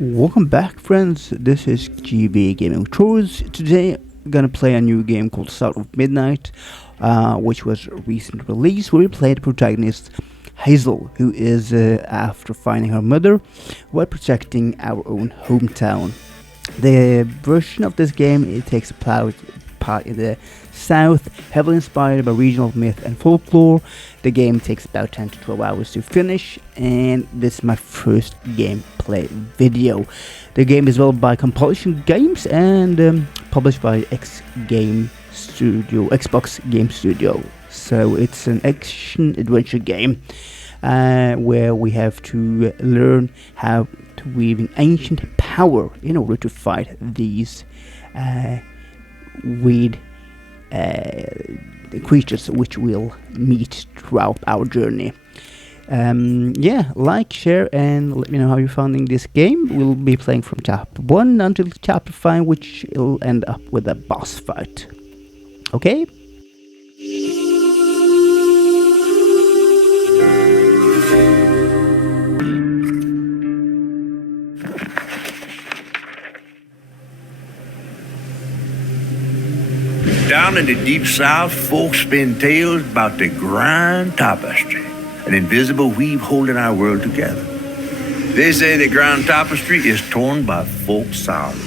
Welcome back, friends. This is GamerVictorious. Today I'm gonna play a new game called South of Midnight, which was recently released, where we play the protagonist Hazel, who is after finding her mother while protecting our own hometown. The version of this game, it takes part in the South, heavily inspired by regional myth and folklore. The game takes about 10 to 12 hours to finish, and this is my first gameplay video. The game is developed by Compulsion Games and published by Xbox Game Studio. So it's an action adventure game where we have to learn how to weave ancient power in order to fight these weird creatures which we'll meet throughout our journey. Like, share, and let me know how you're finding this game. We'll be playing from chapter 1 until chapter 5, which will end up with a boss fight. Okay? Down in the deep south, folks spin tales about the grand tapestry, an invisible weave holding our world together. They say the grand tapestry is torn by folk sorrows,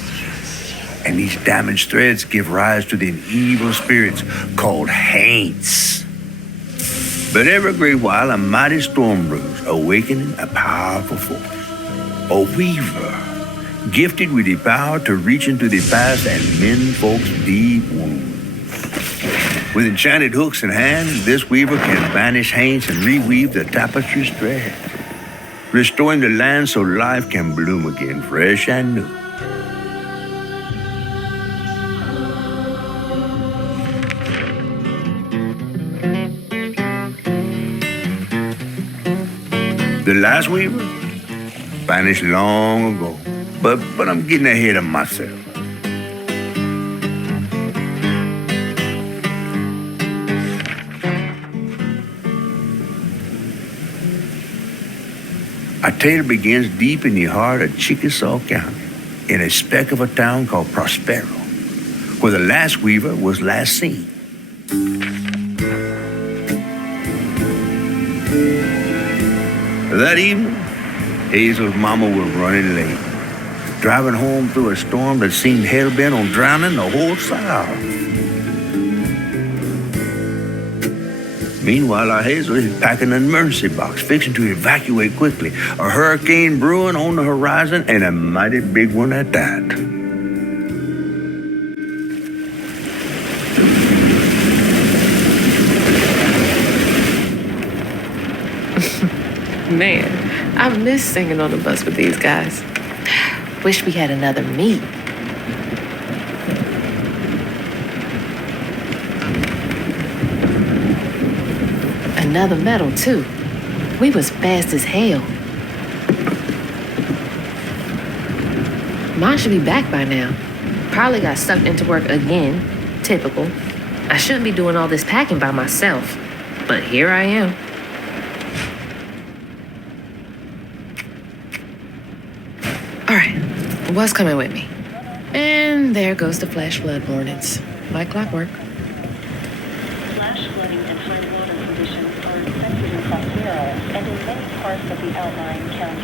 and these damaged threads give rise to the evil spirits called haints. But every great while, a mighty storm brews, awakening a powerful force, a weaver, gifted with the power to reach into the past and mend folks' deep wounds. With enchanted hooks in hand, this weaver can banish haints and reweave the tapestry's thread, restoring the land so life can bloom again, fresh and new. The last weaver vanished long ago, but I'm getting ahead of myself. Our tale begins deep in the heart of Chickasaw County, in a speck of a town called Prospero, where the last weaver was last seen. That evening, Hazel's mama was running late, driving home through a storm that seemed hell-bent on drowning the whole South. Meanwhile, our Hazel is packing an emergency box, fixing to evacuate quickly. A hurricane brewing on the horizon, and a mighty big one at that. Man, I miss singing on the bus with these guys. Wish we had another meet. Another medal, too. We was fast as hell. Mine should be back by now. Probably got sucked into work again. Typical. I shouldn't be doing all this packing by myself. But here I am. Alright, what's coming with me? And there goes the flash flood warnings. Like clockwork. Flash flooding and high water conditions are expected in Prospero and in many parts of the outlying county.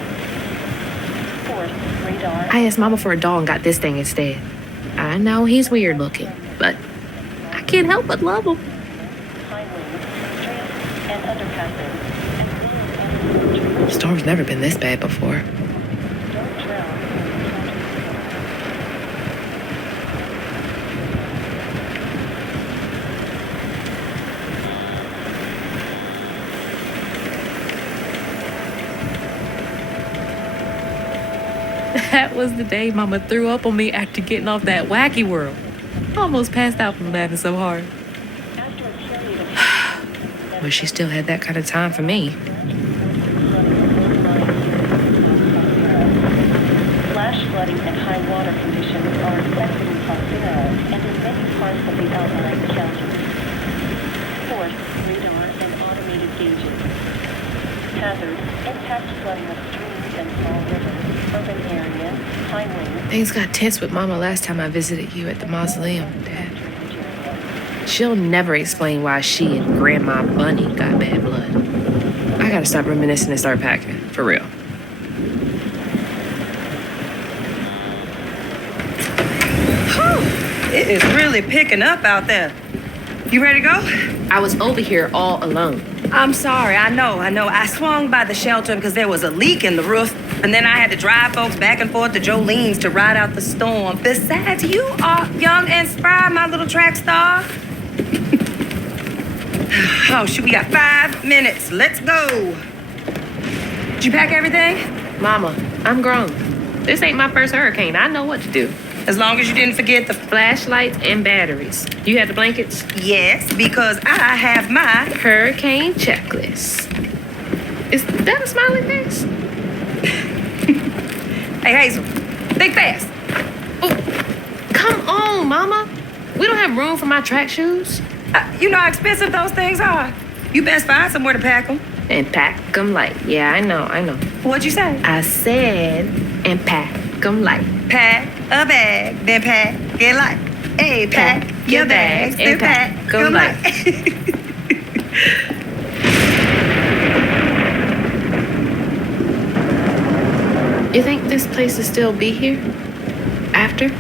Fourth, radar. I asked Mama for a doll and got this thing instead. I know he's weird looking, but I can't help but love him. Highways, trails, and underpasses, as well as Storm's never been this bad before. don't drown when That was the day Mama threw up on me after getting off that wacky world. Almost passed out from laughing so hard. after a period of Wish she still had that kind of time for me. flash flooding and high water conditions are expected in Prospero and in many parts of the outlying county. Fourth, radar and automated gauges. Hazard, impact flooding of streams and small rivers, urban areas, high winds. Things got tense with Mama last time I visited you at the mausoleum, Dad. She'll never explain why she and Grandma Bunny got bad blood. I gotta stop reminiscing and start packing, for real. It is really picking up out there. You ready to go? I was over here all alone. I'm sorry, I know. I swung by the shelter because there was a leak in the roof, and then I had to drive folks back and forth to Jolene's to ride out the storm. Besides, you are young and spry, my little track star. Oh, shoot, we got 5 minutes. Let's go. Did you pack everything? Mama, I'm grown. This ain't my first hurricane. I know what to do. As long as you didn't forget the... Flashlights and batteries. You have the blankets? Yes, because I have my... Hurricane checklist. Is that a smiley face? Hey, Hazel, think fast. Oh, come on, Mama. We don't have room for my track shoes. You know how expensive those things are. You best find somewhere to pack them. And pack them light. Yeah, I know. What'd you say? I said, and pack them light. Pack a bag, then pack it light. Hey, pack your bags, then pack them light. You think this place will still be here? After?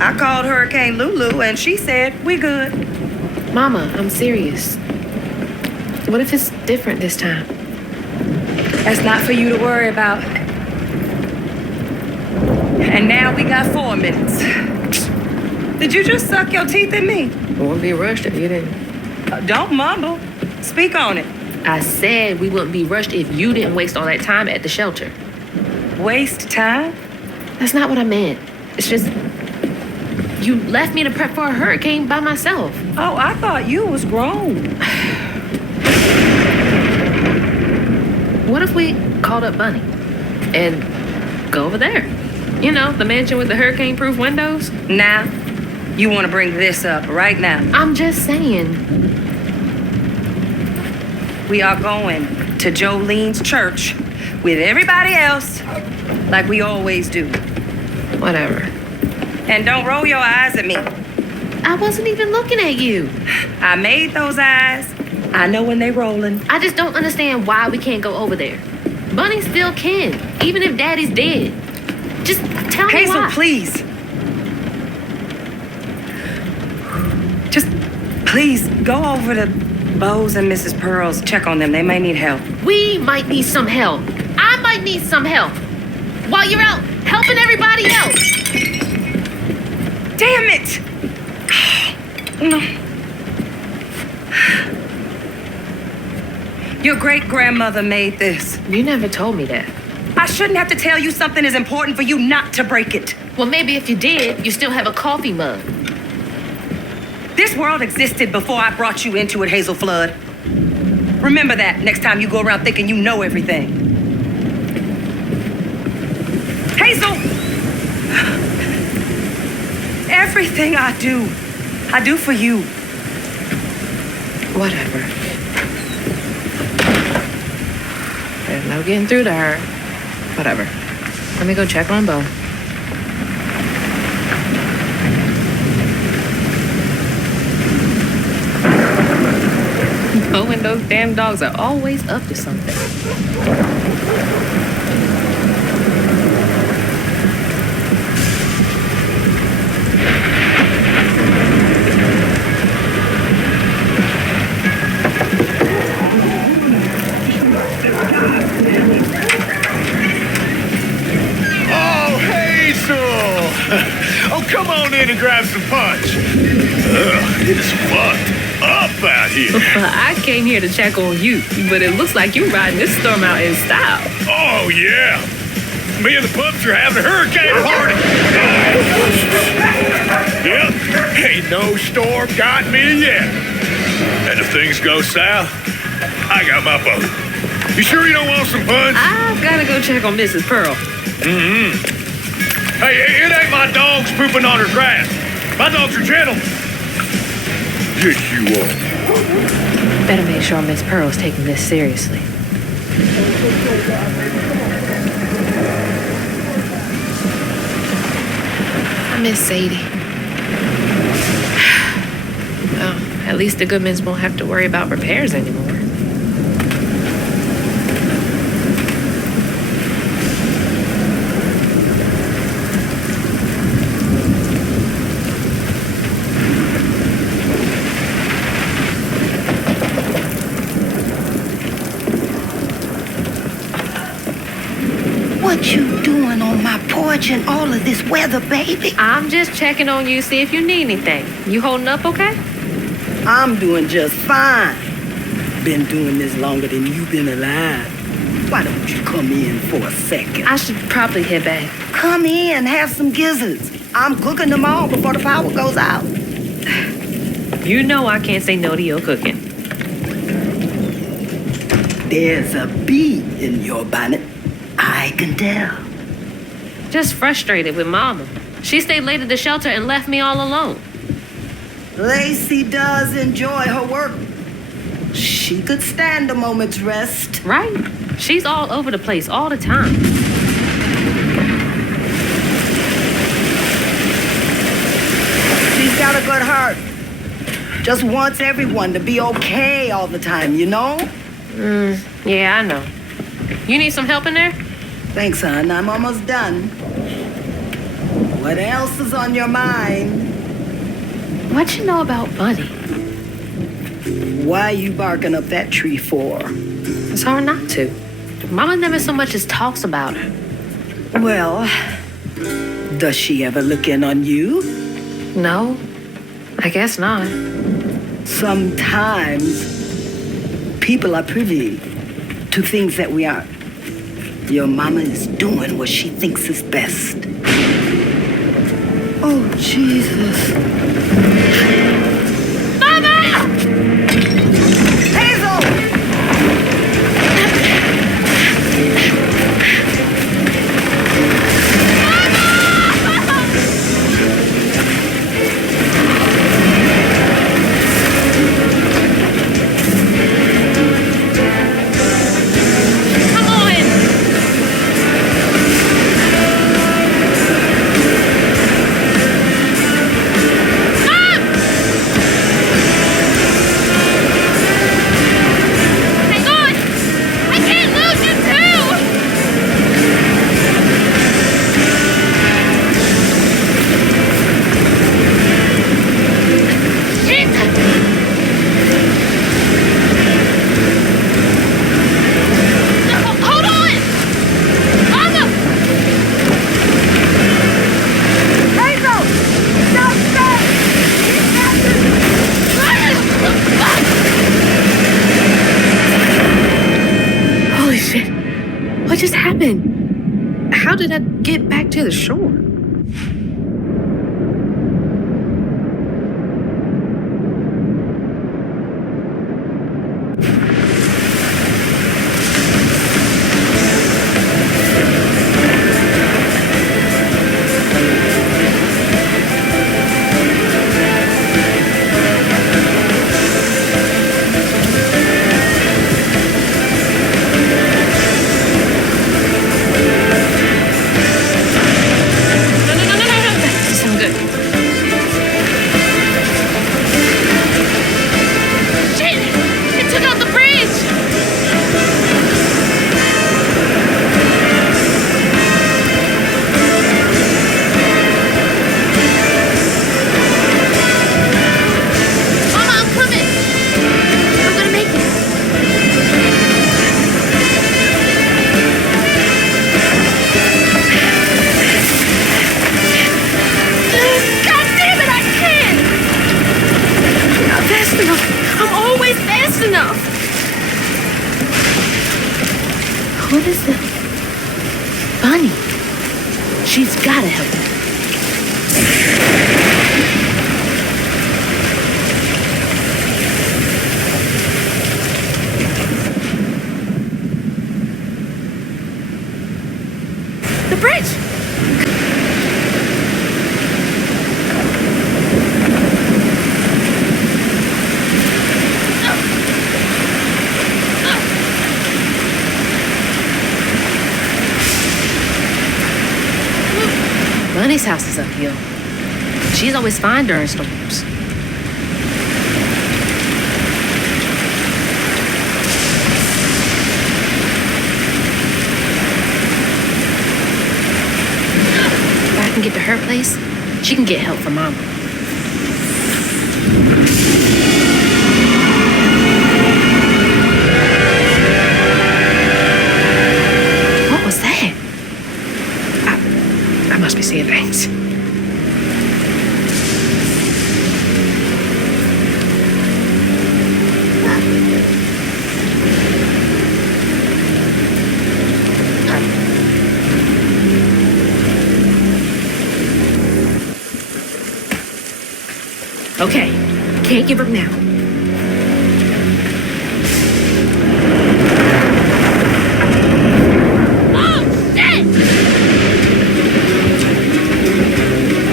I called Hurricane Lulu and she said, we good. Mama, I'm serious. What if it's different this time? That's not for you to worry about. And now we got 4 minutes. Did you just suck your teeth at me? I wouldn't be rushed if you didn't. Don't mumble. Speak on it. I said we wouldn't be rushed if you didn't waste all that time at the shelter. Waste time? That's not what I meant. It's just... You left me to prep for a hurricane by myself. Oh, I thought you was grown. What if we called up Bunny and go over there? You know, the mansion with the hurricane-proof windows? Now, you want to bring this up right now. I'm just saying. We are going to Jolene's church with everybody else like we always do. Whatever. And don't roll your eyes at me. I wasn't even looking at you. I made those eyes. I know when they rolling. I just don't understand why we can't go over there. Bunny still can, even if Daddy's dead. Just tell me Hazel, why. please. Just please go over to Bo's and Mrs. Pearl's. Check on them. They may need help. We might need some help. I might need some help. While you're out helping everybody else. Damn it! No. Your great-grandmother made this. You never told me that. I shouldn't have to tell you something is important for you not to break it. Well, maybe if you did, you still have a coffee mug. This world existed before I brought you into it, Hazel Flood. Remember that next time you go around thinking you know everything. Hazel! Everything I do for you. Whatever. There's no getting through to her. Whatever. Let me go check on Bo. Bo and those damn dogs are always up to something. Oh, come on in and grab some punch. It is fucked up out here. I came here to check on you, but it looks like you're riding this storm out in style. Oh, yeah. Me and the pups are having a hurricane party. Yep, ain't no storm got me yet. And if things go south, I got my boat. You sure you don't want some punch? I've got to go check on Mrs. Pearl. Mm-hmm. Hey, it ain't my dogs pooping on her grass. My dogs are gentle. Yes, you are. Better make sure Miss Pearl's taking this seriously. miss Sadie. Well, at least the Goodmans won't have to worry about repairs anymore. What you doing on my porch in all of this weather, baby? I'm just checking on you, see if you need anything. You holding up okay? I'm doing just fine. Been doing this longer than you've been alive. Why don't you come in for a second? I should probably head back. Come in, have some gizzards. I'm cooking them all before the power goes out. You know I can't say no to your cooking. There's a bee in your bonnet. I can tell. Just frustrated with Mama. She stayed late at the shelter and left me all alone. Lacey does enjoy her work. She could stand a moment's rest. Right? She's all over the place all the time. She's got a good heart. Just wants everyone to be okay all the time, you know? Yeah, I know. You need some help in there? Thanks, hon. I'm almost done. What else is on your mind? What you know about Bunny? Why you barking up that tree for? It's hard not to. Mama never so much as talks about her. Well, does she ever look in on you? No, I guess not. Sometimes people are privy to things that we aren't. Your mama is doing what she thinks is best. Oh, Jesus. Mama! Hazel! What just happened? How did I get back to the shore? What is this? Bunny. She's gotta help me. The bridge! Bunny's house is uphill. She's always fine during storms. If I can get to her place, she can get help from Mama. What was that? I must be seeing things. Okay, can't give up now. Oh, shit!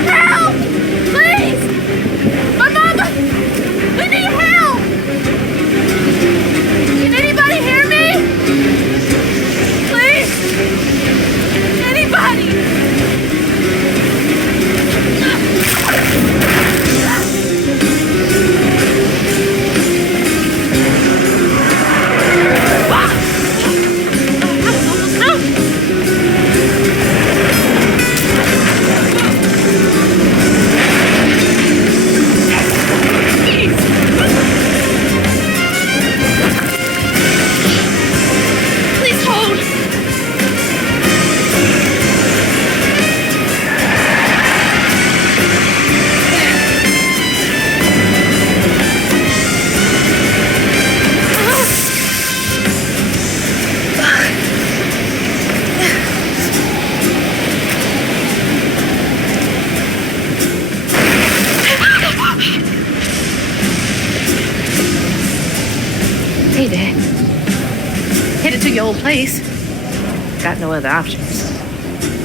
Help! Please! My mama! We need help! Can anybody hear me? Please! Anybody! Please hold. Hey, Dad. Headed to your old place. Got no other options.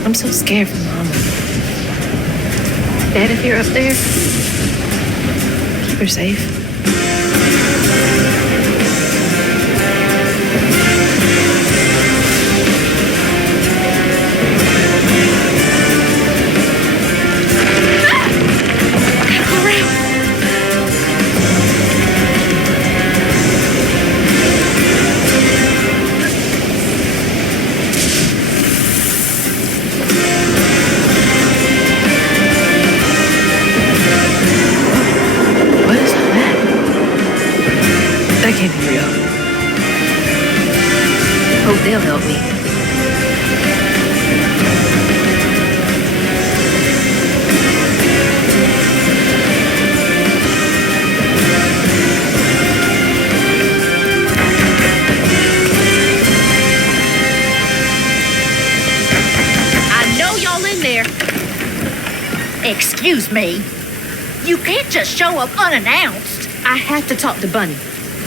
I'm so scared for Mama. Dad, if you're up there, keep her safe. Gotta go around. What is all that? That can't be real. Hope they'll help me. I know y'all in there. Excuse me. You can't just show up unannounced. I have to talk to Bunny.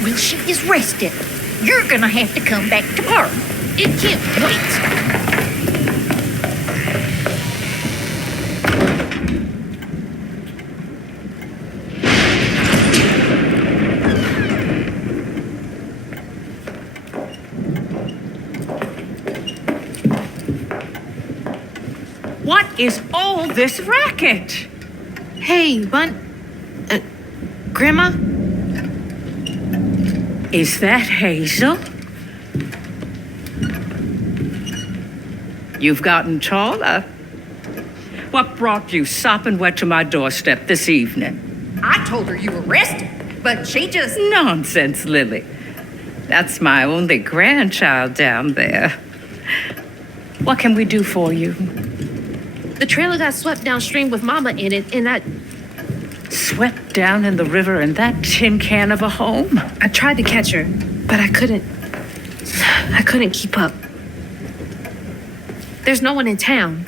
Well, she is rested. You're gonna have to come back tomorrow. It can't wait. What is all this racket? Hey, Grandma? Is that Hazel? You've gotten taller. What brought you sopping wet to my doorstep this evening? I told her you were rested, but she just... Nonsense, Lily. That's my only grandchild down there. What can we do for you? The trailer got swept downstream with Mama in it, and I Swept down in the river in that tin can of a home? I tried to catch her, but I couldn't keep up. There's no one in town.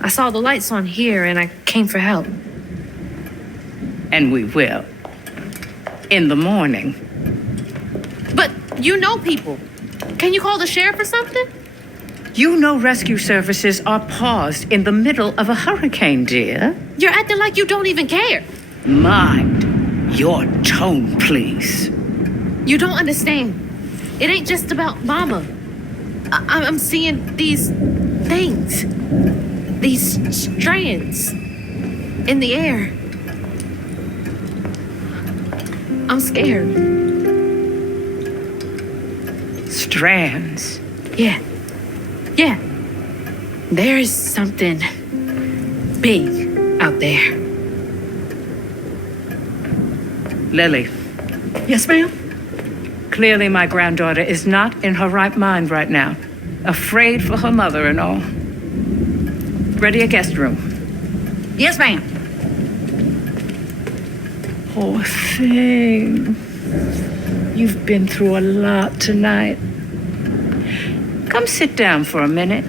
I saw the lights on here, and I came for help. And we will. In the morning. But you know people. Can you call the sheriff or something? You know rescue services are paused in the middle of a hurricane, dear. You're acting like you don't even care. Mind your tone, please. You don't understand. It ain't just about Mama. I'm seeing these things. These strands. in the air. I'm scared. Strands. Yeah. Yeah. There's something big out there. Lily, Yes, ma'am? clearly my granddaughter is not in her right mind right now. Afraid for her mother and all. Ready a guest room. Yes, ma'am. Poor thing. You've been through a lot tonight. Come sit down for a minute.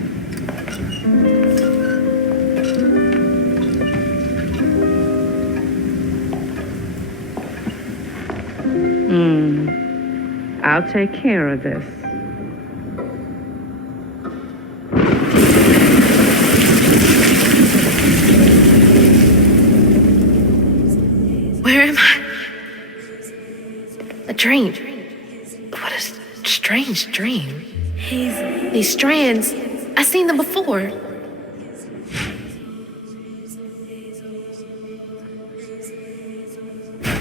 I'll take care of this. Where am I? A dream. What a strange dream. These strands, I've seen them before.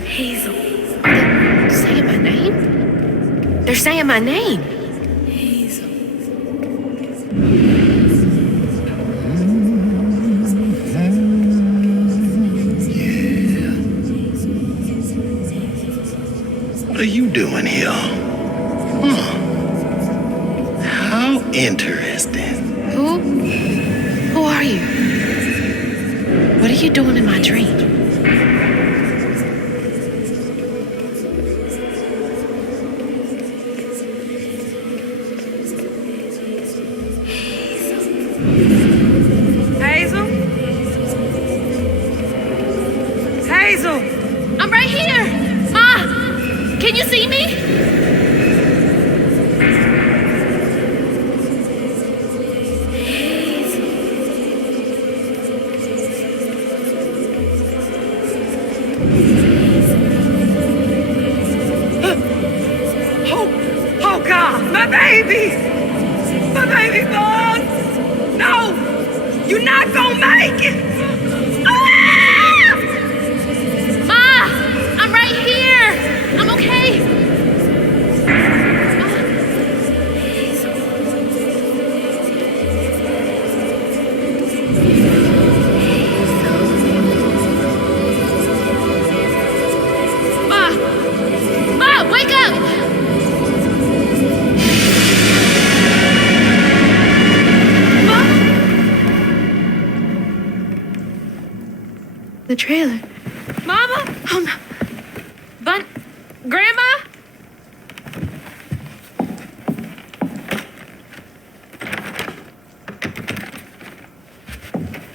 Hazel. They're saying my name? They're saying my name. Hazel. What are you doing here? How interesting. Who are you? What are you doing in my dream? Hazel? Hazel! I'm right here! Ma! Can you see me? Oh God, my baby! My baby boy! No! You're not gonna make it! Ah! Ma! I'm right here! I'm okay! Ma! Ma, wake up! The trailer. Mama? Oh no. Grandma?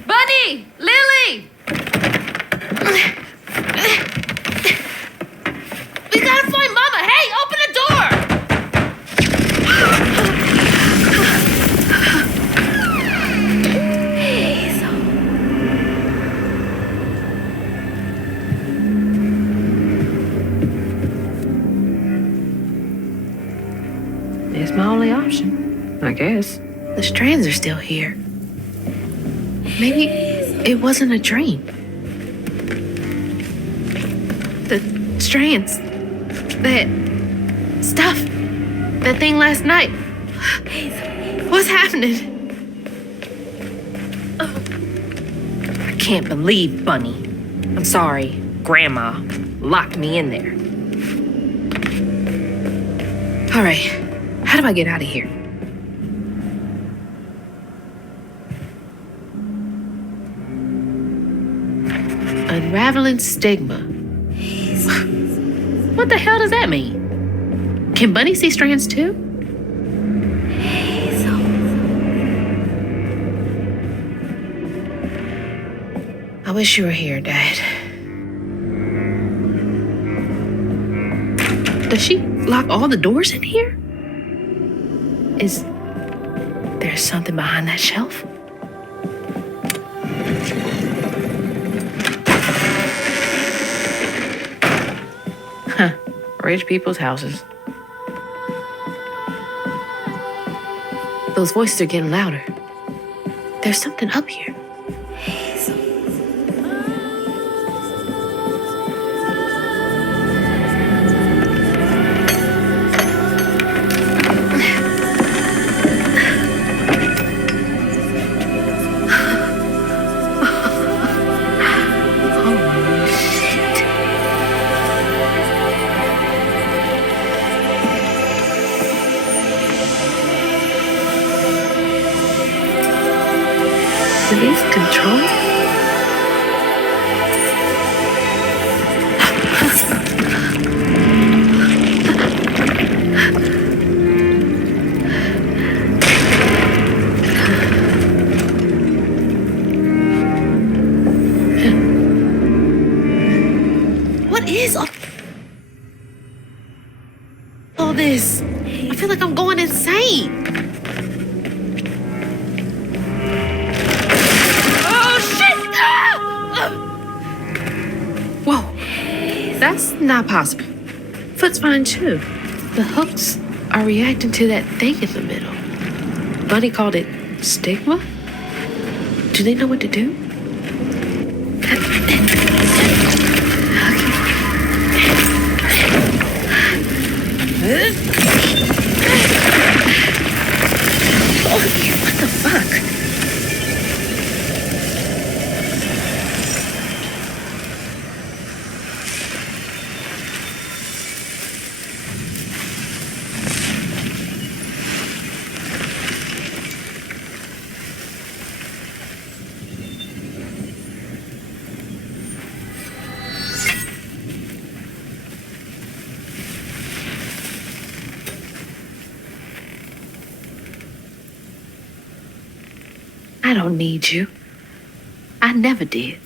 Bunny! Lily! We gotta find Mama! Hey, open the door! It's my only option, I guess. The strands are still here. Maybe it wasn't a dream. The strands. That stuff. That thing last night. What's happening? I can't believe Bunny. I'm sorry, Grandma locked me in there. All right, how do I get out of here? Unraveling stigma. What the hell does that mean? Can Bunny see strands too? I wish you were here, Dad. Does she lock all the doors in here? Is there something behind that shelf? Huh. Rich people's houses. Those voices are getting louder. There's something up here. Do these control? What is all this? I feel like I'm going insane. That's not possible. Foot's fine too. The hooks are reacting to that thing in the middle. Bunny called it stigma? Do they know what to do? What the fuck? I don't need you. I never did.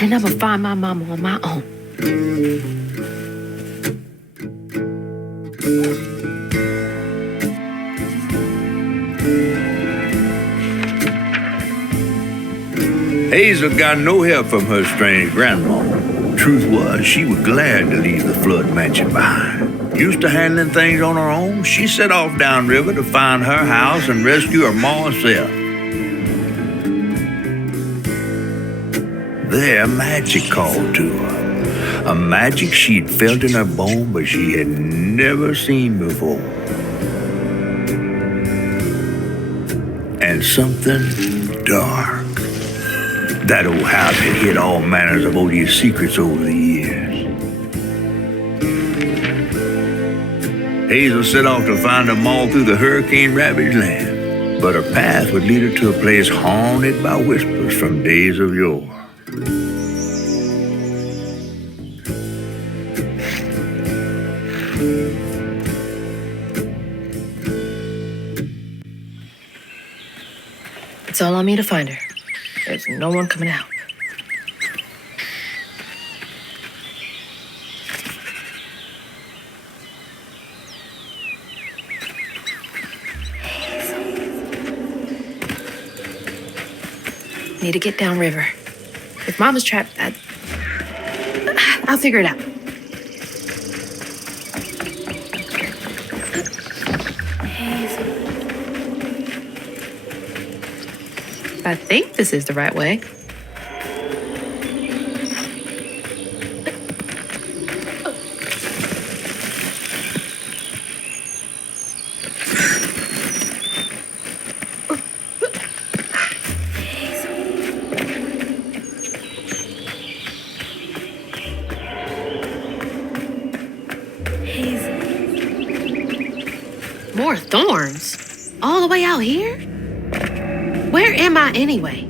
And I'm gonna find my mama on my own. Hazel got no help from her strange grandma. Truth was, she was glad to leave the flood mansion behind. Used to handling things on her own, she set off downriver to find her house and rescue her ma herself. There, magic called to her. A magic she'd felt in her bone, but she had never seen before. And something dark. That old house had hid all manners of odious secrets over the years. Hazel set off to find them all through the hurricane-ravaged land, but her path would lead her to a place haunted by whispers from days of yore. It's all on me to find her. There's no one coming out. Need to get downriver. If Mama's trapped, I'll figure it out. I think this is the right way. More thorns? All the way out here? Where am I anyway?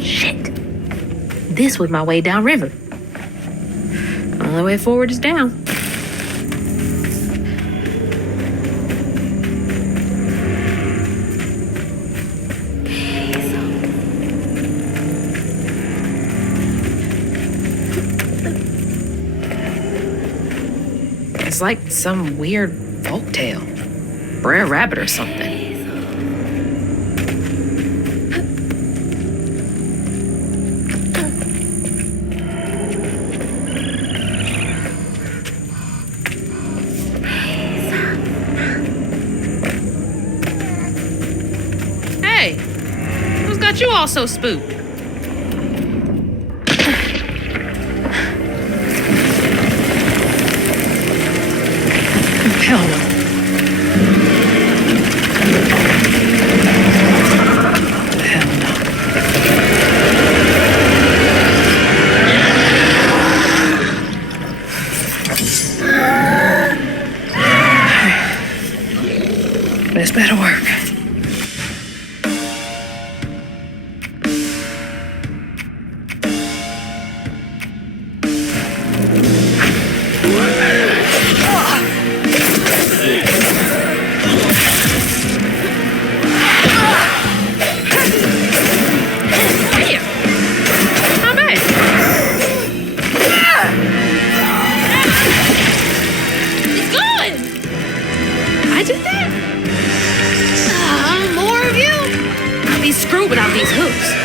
Shit. This was my way downriver. Only way forward is down. It's like some weird folktale. Brer Rabbit or something. Hey, who's got you all so spooked? Hell no. This better work. Screw without these hooks.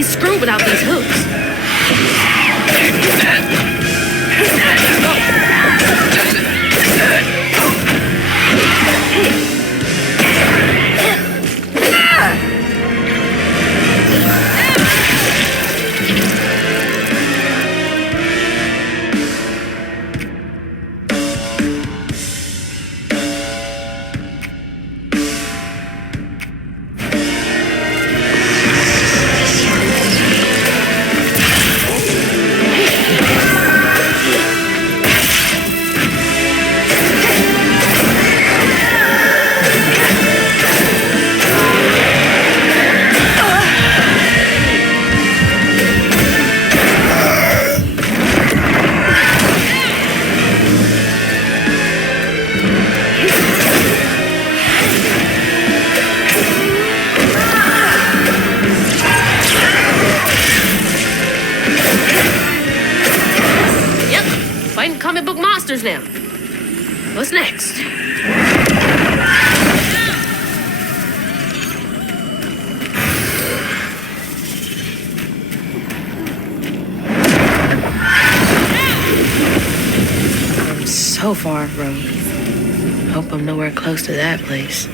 Screw without these hooks. Comic book monsters now. What's next? I'm so far from. Hope I'm nowhere close to that place.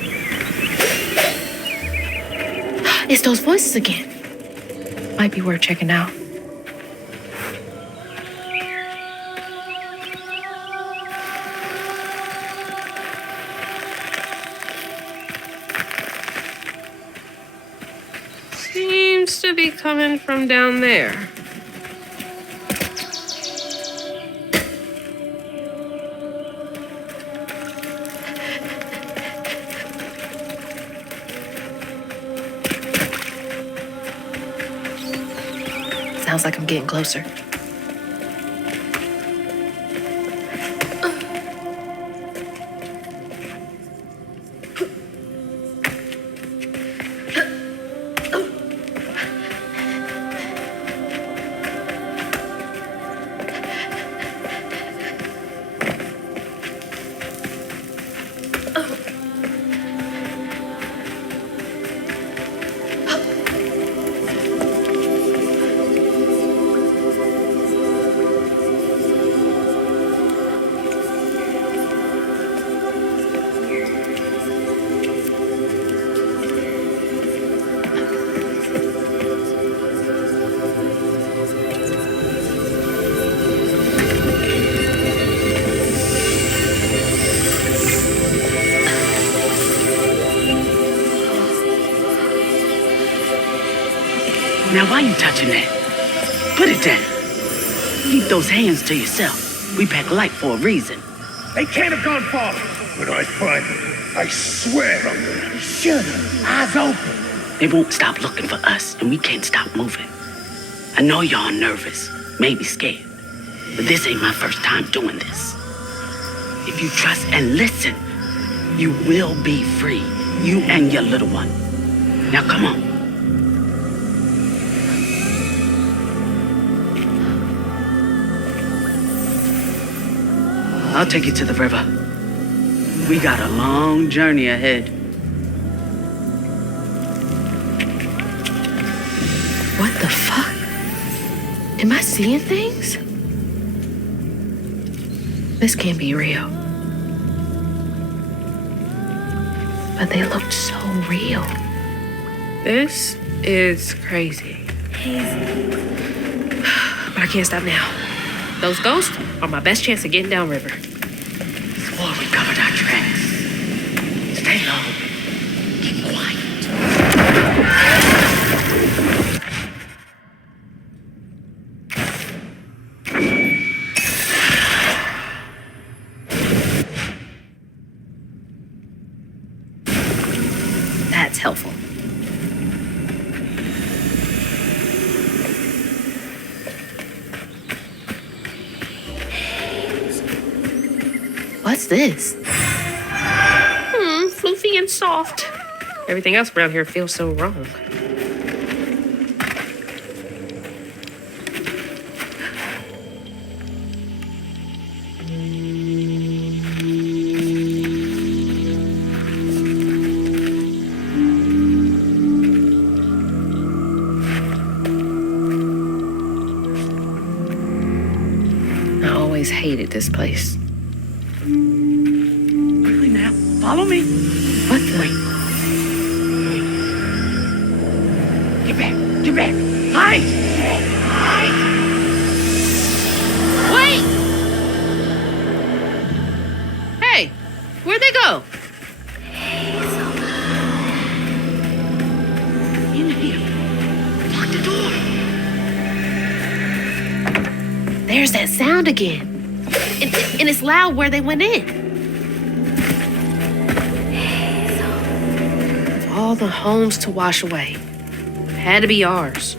It's those voices again. Might be worth checking out. Seems to be coming from down there. Sounds like I'm getting closer. Now, why you touching that? Put it down. Keep those hands to yourself. We pack light for a reason. They can't have gone far. When I find them, I swear I'm gonna Shut up. Eyes open. They won't stop looking for us, and we can't stop moving. I know y'all nervous, maybe scared, but this ain't my first time doing this. If you trust and listen, you will be free. You and your little one. Now come on. I'll take you to the river. We got a long journey ahead. What the fuck? Am I seeing things? This can't be real. But they looked so real. This is crazy. But I can't stop now. Those ghosts are my best chance of getting downriver. Swore we covered our tracks. Stay low. Keep quiet. That's helpful. What's this? Floofy and soft. Everything else around here feels so wrong. I always hated this place. Quickly now. Follow me. What the? Wait. Get back. Get back. Hide. Hide. Wait! Hey, where'd they go? In here. Lock the door. There's that sound again. And it's loud where they went in. Of all the homes to wash away, had to be ours.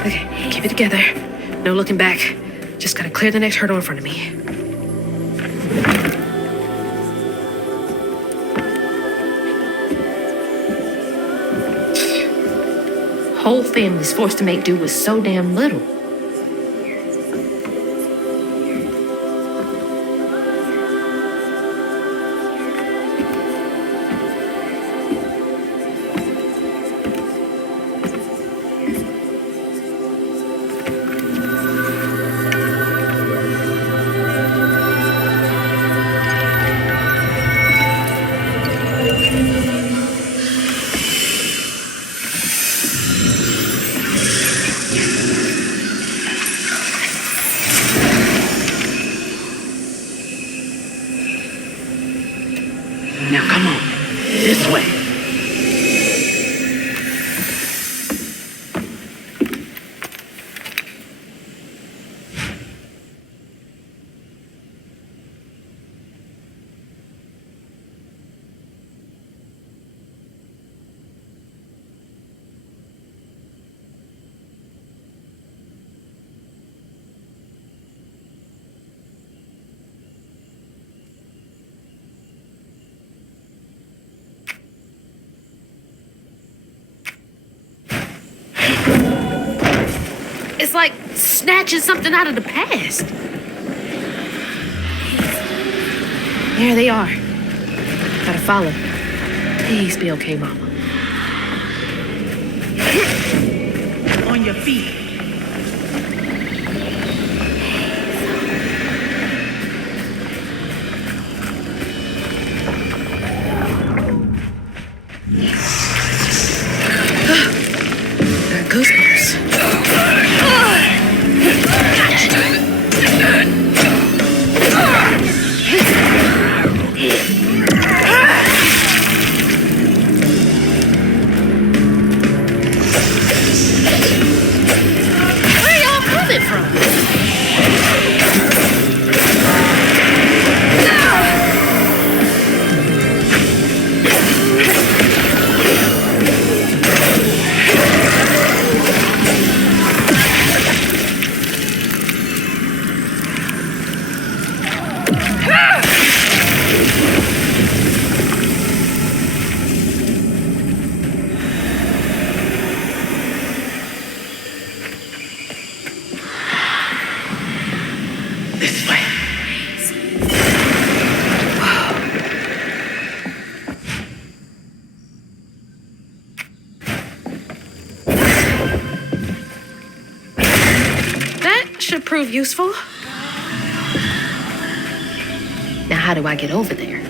Okay, keep it together. No looking back. Just gotta clear the next hurdle in front of me. Whole family's forced to make do with so damn little. Now come on. This way. It's like snatching something out of the past. There they are. Gotta follow. Please be okay, Mama. On your feet. Goosebumps. prove useful. Now, how do I get over there?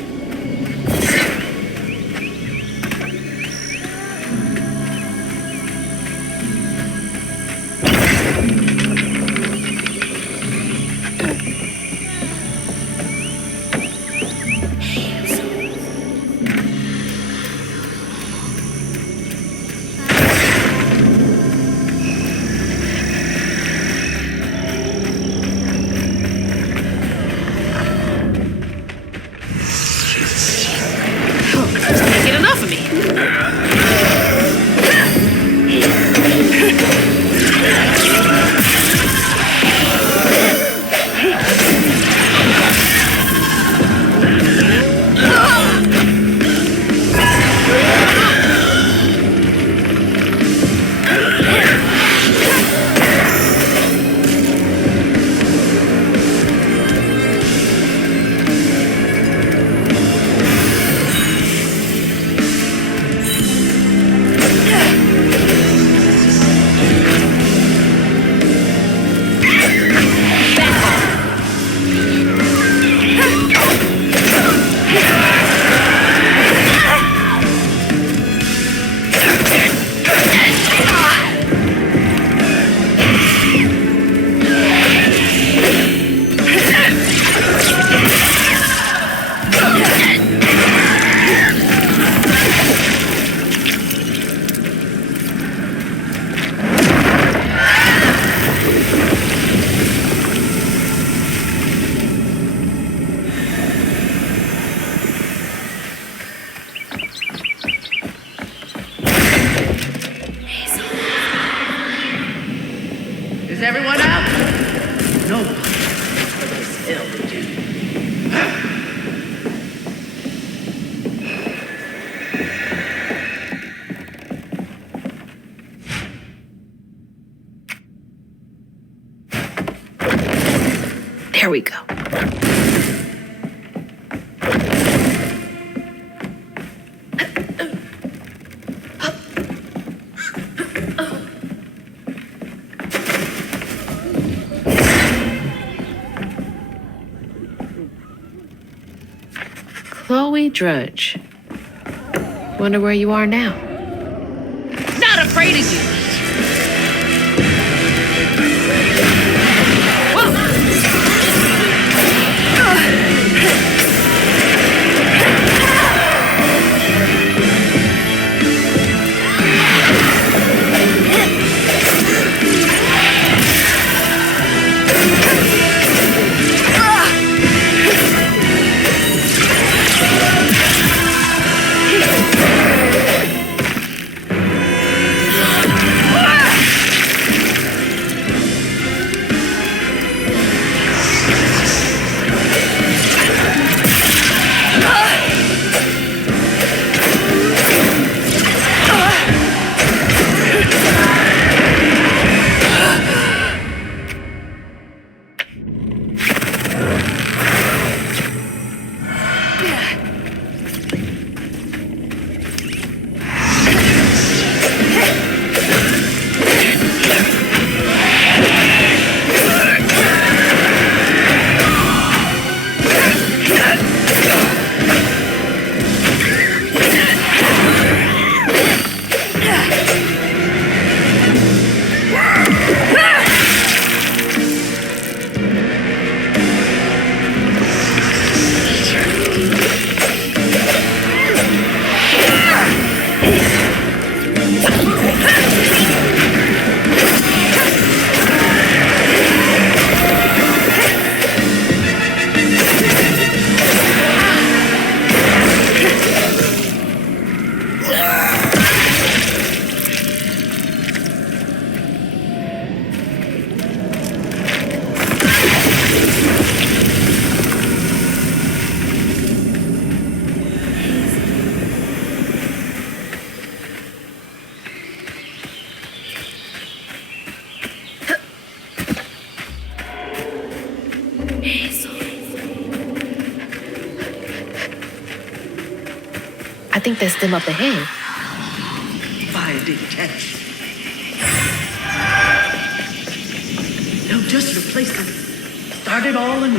Is everyone out? No. Still, did you? There we go. Chloe Drudge. Wonder where you are now. Not afraid of you. I think that's them up ahead. Fire didn't catch. No just replace it. Start it all anew.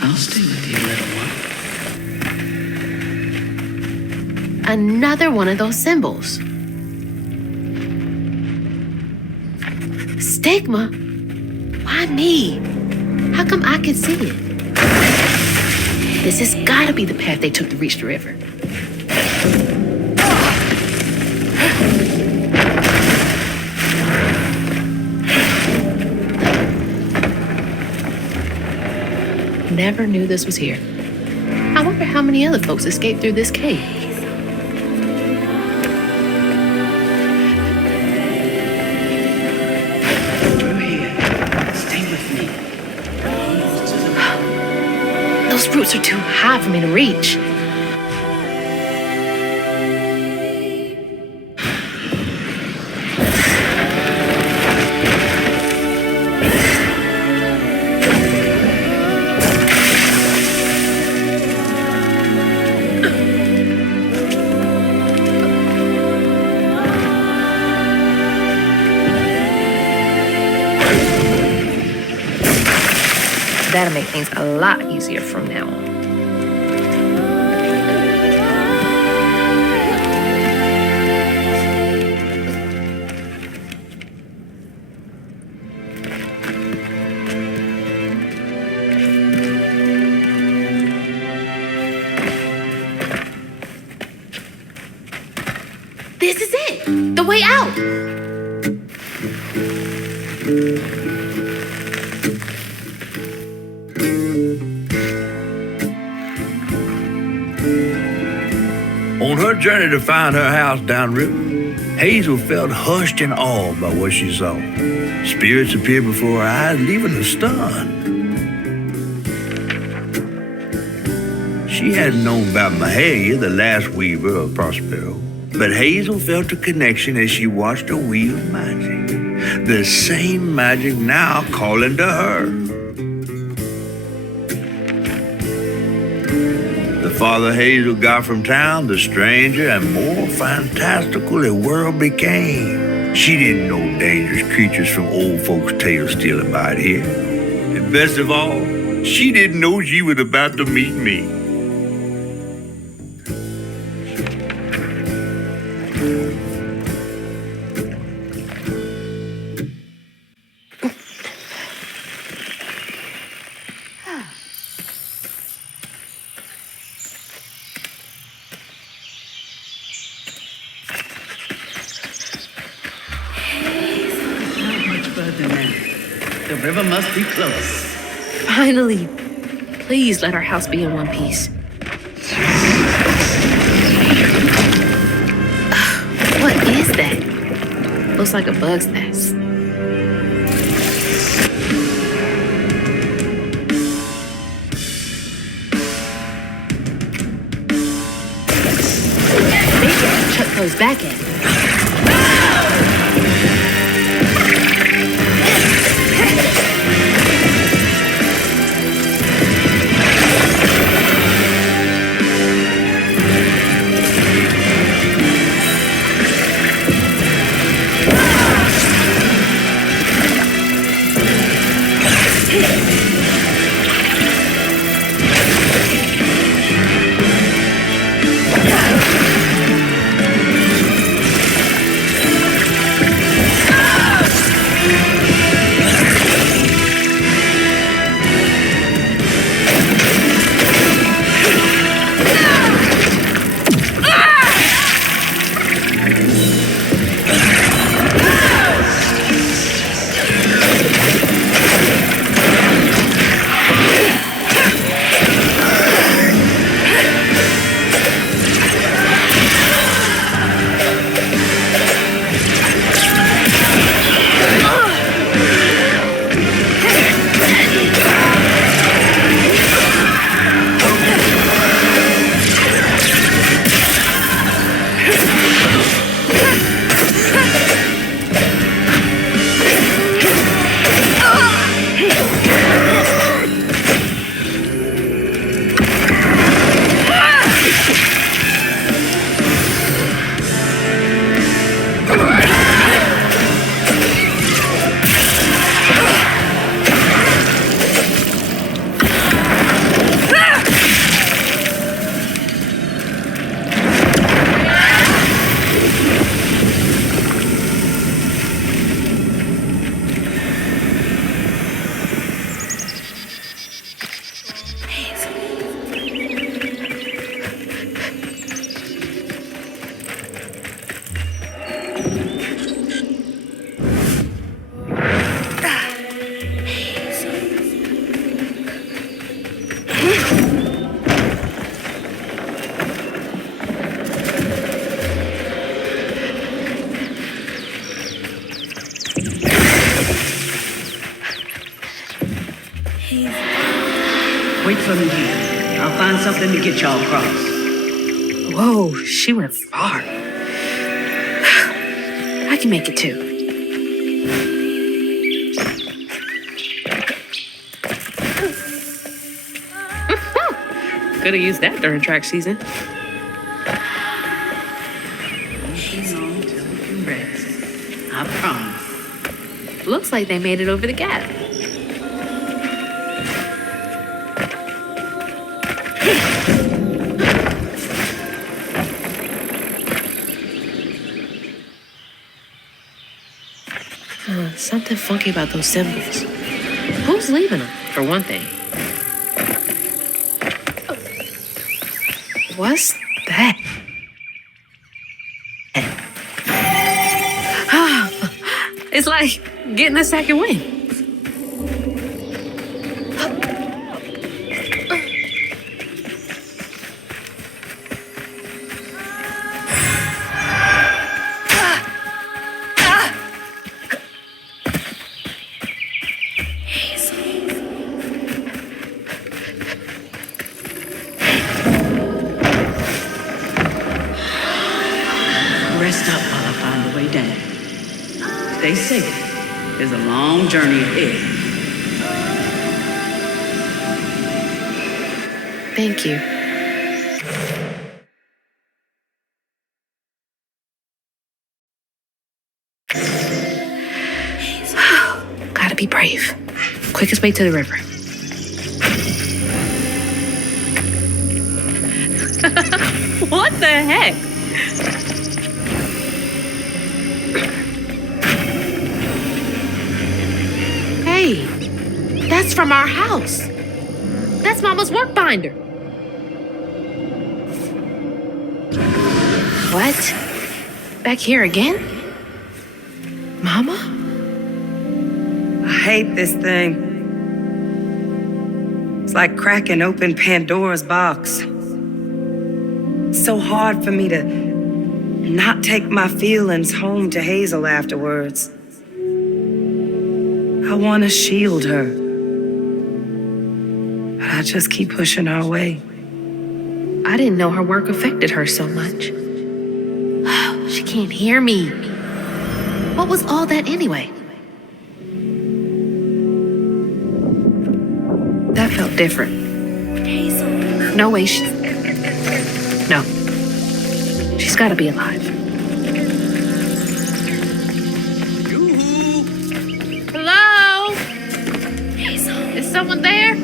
I'll stay with you, little one. Another one of those symbols. Stigma? Why me? How come I can see it? This has gotta be the path they took to reach the river. Never knew this was here. I wonder how many other folks escaped through this cave. You're here. Stay with me. Those roots are too high for me to reach. That'll make things a lot easier from now on. This is it! The way out! On her journey to find her house downriver, Hazel felt hushed and awed by what she saw. Spirits appeared before her eyes, leaving her stunned. She hadn't known about Mahalia, the last weaver of Prospero, but Hazel felt a connection as she watched her weave magic. The same magic now calling to her. The farther Hazel got from town, the stranger and more fantastical the world became. She didn't know dangerous creatures from old folks' tales still abide here. And best of all, she didn't know she was about to meet me. The river must be close. Finally. Please let our house be in one piece. What is that? Looks like a bug's nest. Maybe I can chuck those back at me. Wait for me here. I'll find something to get y'all across. Whoa, she went far. I can make it too. Could have used that during track season. She's on till we can rest. I promise. Looks like they made it over the gap. Something funky about those symbols. Who's leaving them, for one thing? What's that? It's like getting a second wind. Rest up while I find the way down. Stay safe. There's a long journey ahead. Thank you. Gotta be brave. Quickest way to the river. What the heck? Hey, that's from our house. That's Mama's work binder. What? Back here again? Mama? I hate this thing. It's like cracking open Pandora's box. It's so hard for me to not take my feelings home to Hazel afterwards. I want to shield her. But I just keep pushing her away. I didn't know her work affected her so much. She can't hear me. What was all that anyway? That felt different. Hazel. No way she... No. She's gotta be alive. Hello? Hazel. Is someone there?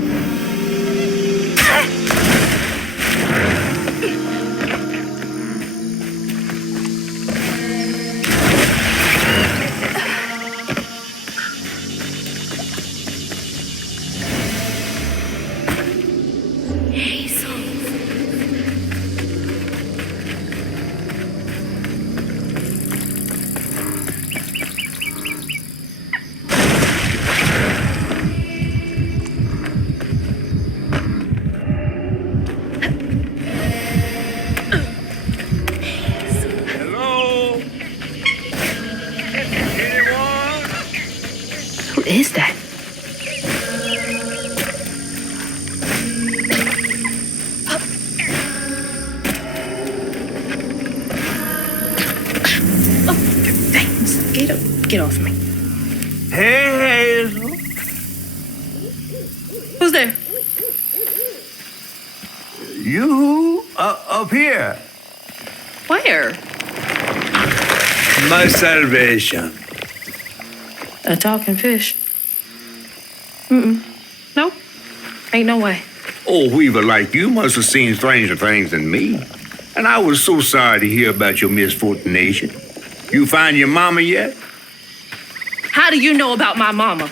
Who is that? Oh, thanks. Get off me. Hey, Hazel. Who's there? You up here. Where? My salvation. A talking fish? Nope. Ain't no way. Oh, Weaver, like you must have seen stranger things than me. And I was so sorry to hear about your misfortunation. You find your mama yet? How do you know about my mama?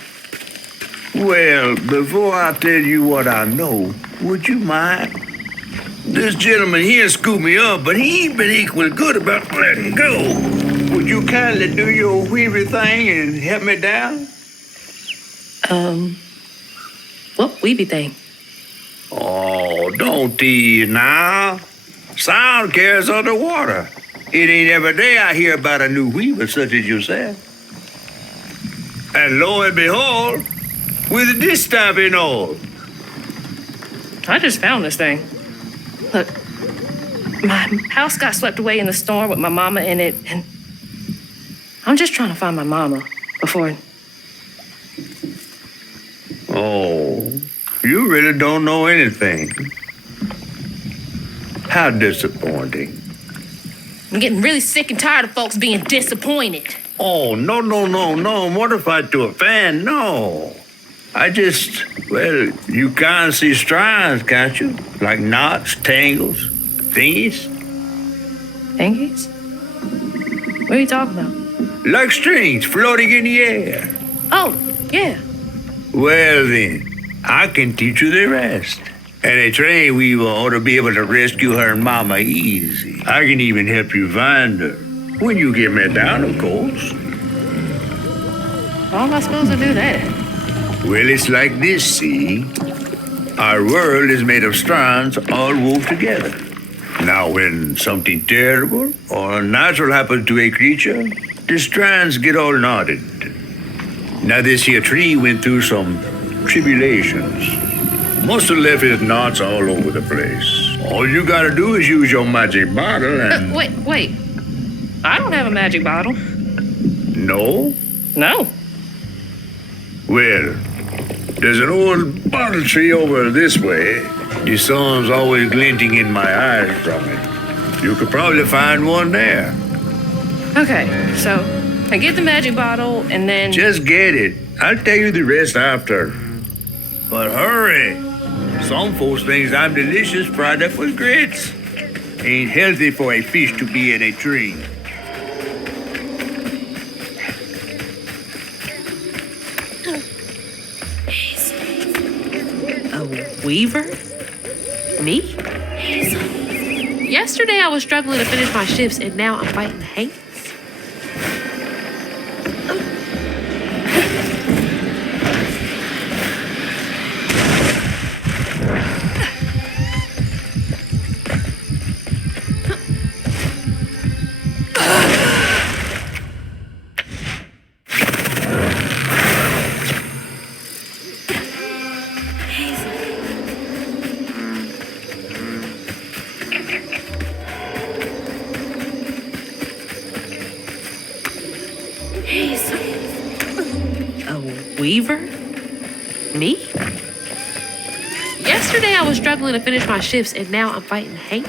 Well, before I tell you what I know, would you mind? This gentleman here scooped me up, but he ain't been equally good about letting go. Would you kindly do your Weaver thing and help me down? What weeby thing? Oh, don't tease now. Sound carries underwater. It ain't every day I hear about a new weaver such as yourself. And lo and behold, with this stuff and all. I just found this thing. Look, my house got swept away in the storm with my mama in it, and I'm just trying to find my mama before... Oh, you really don't know anything. How disappointing. I'm getting really sick and tired of folks being disappointed. Oh, no, mortified to a fan, no. Well, you can't see strands, can't you? Like knots, tangles, thingies. Thingies? What are you talking about? Like strings floating in the air. Oh, yeah. Well then, I can teach you the rest. And a train weaver ought to be able to rescue her mama easy. I can even help you find her. When you get me down, of course. How am I supposed to do that? Well, it's like this, see? Our world is made of strands all wove together. Now, when something terrible or unnatural happens to a creature, the strands get all knotted. Now, this here tree went through some tribulations. Must have left his knots all over the place. All you gotta do is use your magic bottle and... Wait. I don't have a magic bottle. No? No. Well, there's an old bottle tree over this way. The sun's always glinting in my eyes from it. You could probably find one there. Okay, so I get the magic bottle and then... Just get it. I'll tell you the rest after. But hurry. Some folks think I'm delicious product with grits. Ain't healthy for a fish to be in a tree. A weaver? Me? Yesterday I was struggling to finish my shifts and now I'm fighting hate. Weaver? Me? Yesterday I was struggling to finish my shifts and now I'm fighting hate.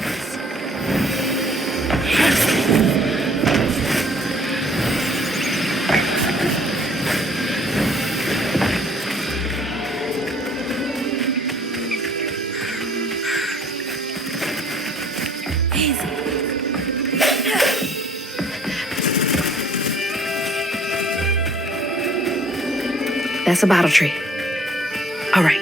That's a bottle tree. All right.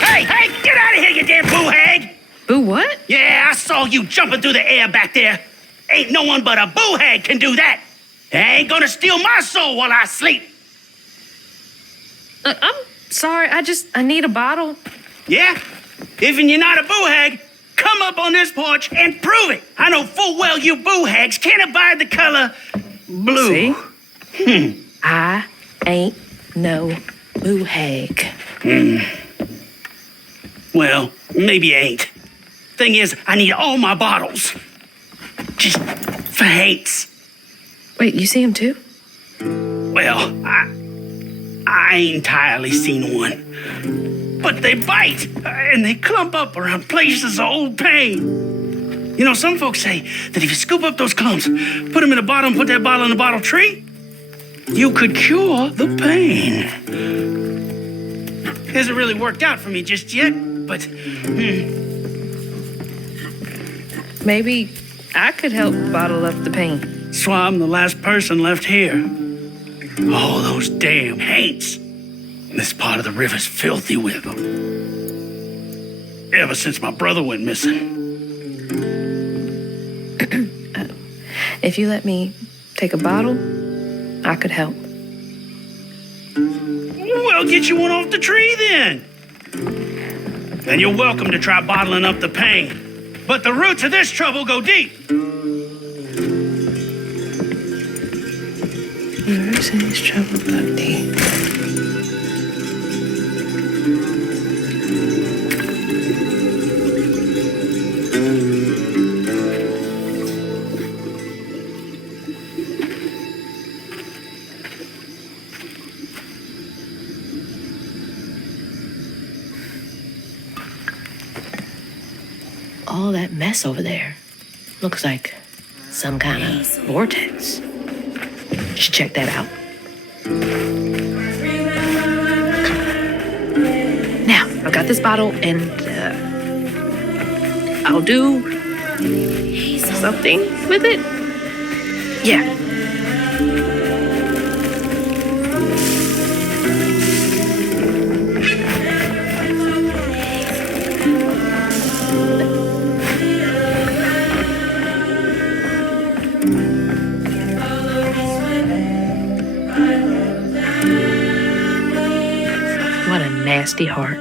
Hey, get out of here, you damn boo hag! Boo what? Yeah, I saw you jumping through the air back there. Ain't no one but a boo hag can do that. They ain't gonna steal my soul while I sleep. I'm sorry, I need a bottle. Yeah? Even you're not a boo hag, come up on this porch and prove it. I know full well you boo hags can't abide the color blue. See? I ain't no boo hag. Well, maybe you ain't. Thing is, I need all my bottles. Just for hates. Wait, you see him too? Well, I ain't entirely seen one. But they bite, and they clump up around places of old pain. You know, some folks say that if you scoop up those clumps, put them in a bottle and put that bottle in a bottle tree, you could cure the pain. Hasn't really worked out for me just yet, but... Maybe I could help bottle up the pain. That's why I'm the last person left here. All those damn haints. This part of the river's filthy with them. Ever since my brother went missing. If you let me take a bottle, I could help. I'll get you one off the tree then. And you're welcome to try bottling up the pain. But the roots of this trouble go deep. The roots of this trouble go deep. All that mess over there looks like some kind of vortex. Should check that out. Now, I've got this bottle and I'll do something with it. Yeah. What a nasty heart.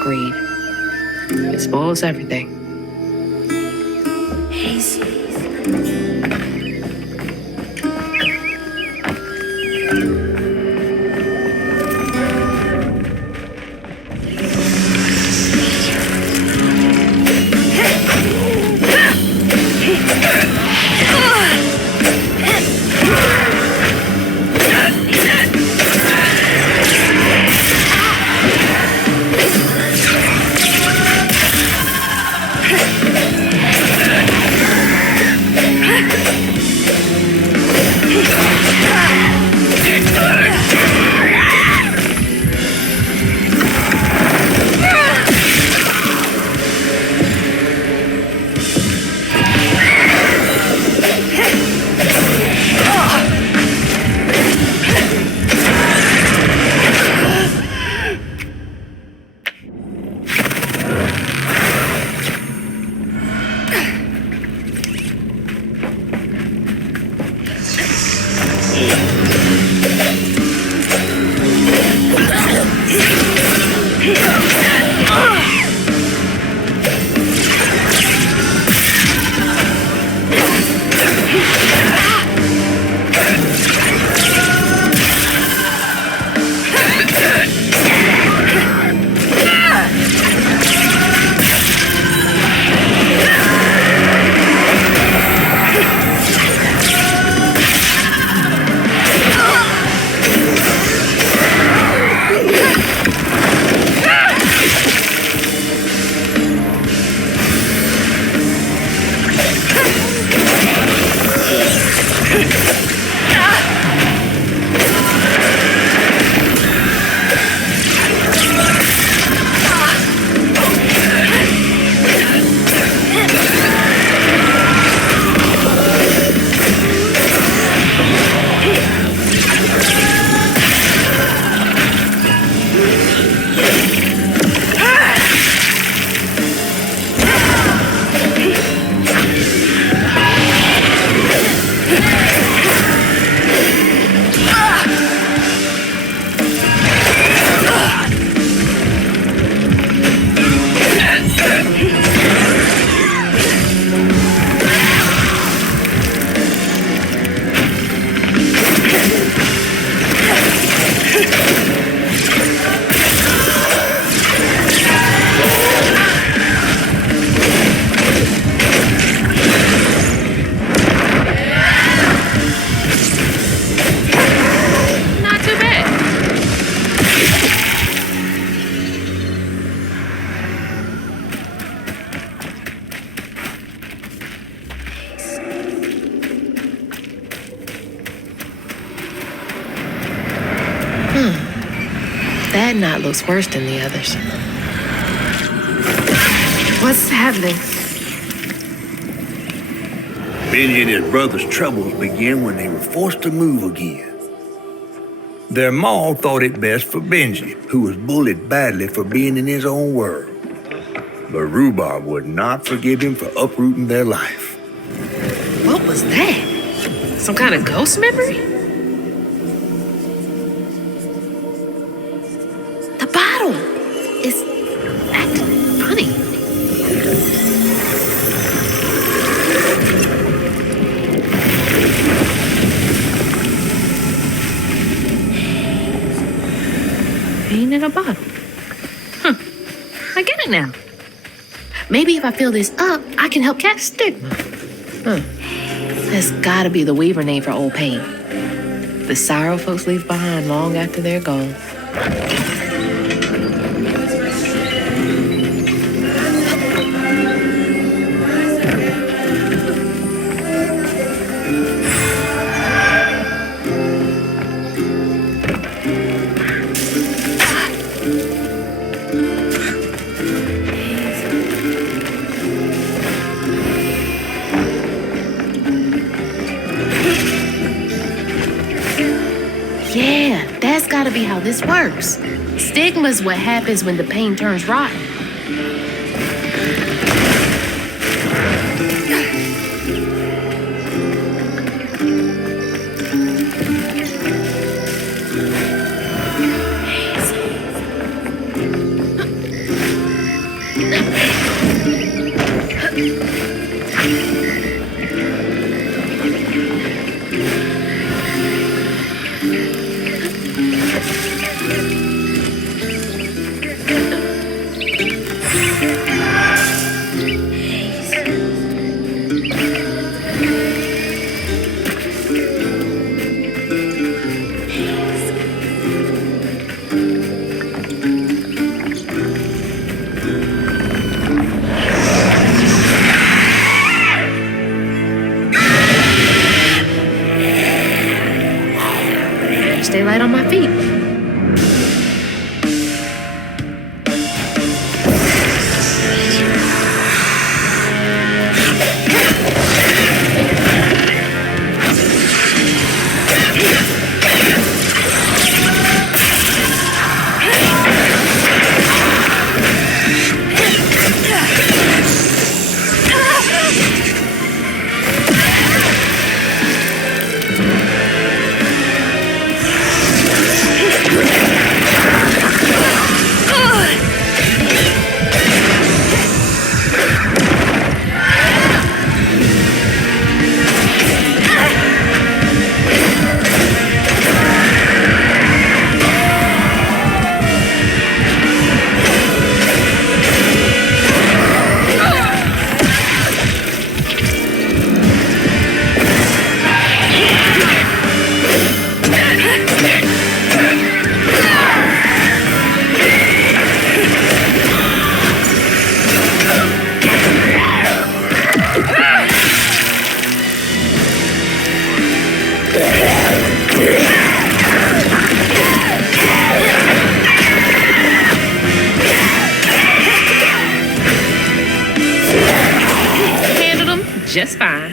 Greed. It spoils everything. That knot looks worse than the others. What's happening? Benji and his brother's troubles began when they were forced to move again. Their ma thought it best for Benji, who was bullied badly for being in his own world. But Rhubarb would not forgive him for uprooting their life. What was that? Some kind of ghost memory? The bottle is acting funny. Ain't in a bottle. I get it now. Maybe if I fill this up, I can help catch stigma. That's gotta be the Weaver name for old pain. The sorrow folks leave behind long after they're gone. Yeah, that's gotta be how this works. Stigma's what happens when the pain turns rotten. Stay light on my feet. Just fine.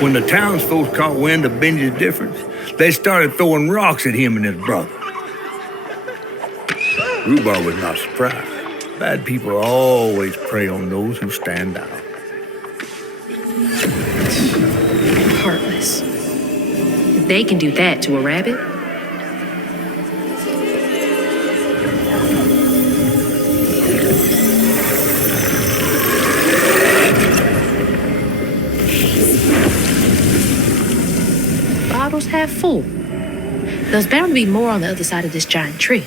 When the townsfolk caught wind of Benji's difference, they started throwing rocks at him and his brother. Rhubarb was not surprised. Bad people always prey on those who stand out. Heartless. If they can do that to a rabbit. Bottles half full. There's bound to be more on the other side of this giant tree.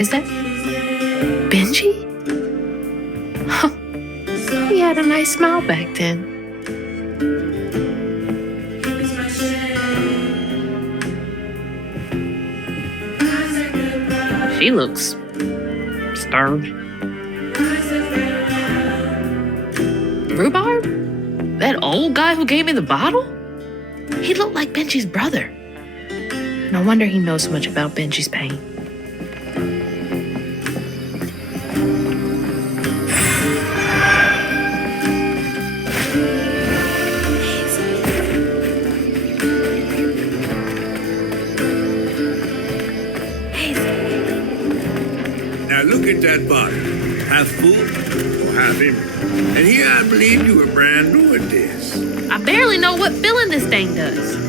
Is that Benji? Huh. He had a nice smile back then. She looks starved. Rhubarb? That old guy who gave me the bottle? He looked like Benji's brother. No wonder he knows so much about Benji's pain. Now look at that bottle. Half full or half empty. And here I believe you were brand new at this. I barely know what filling this thing does.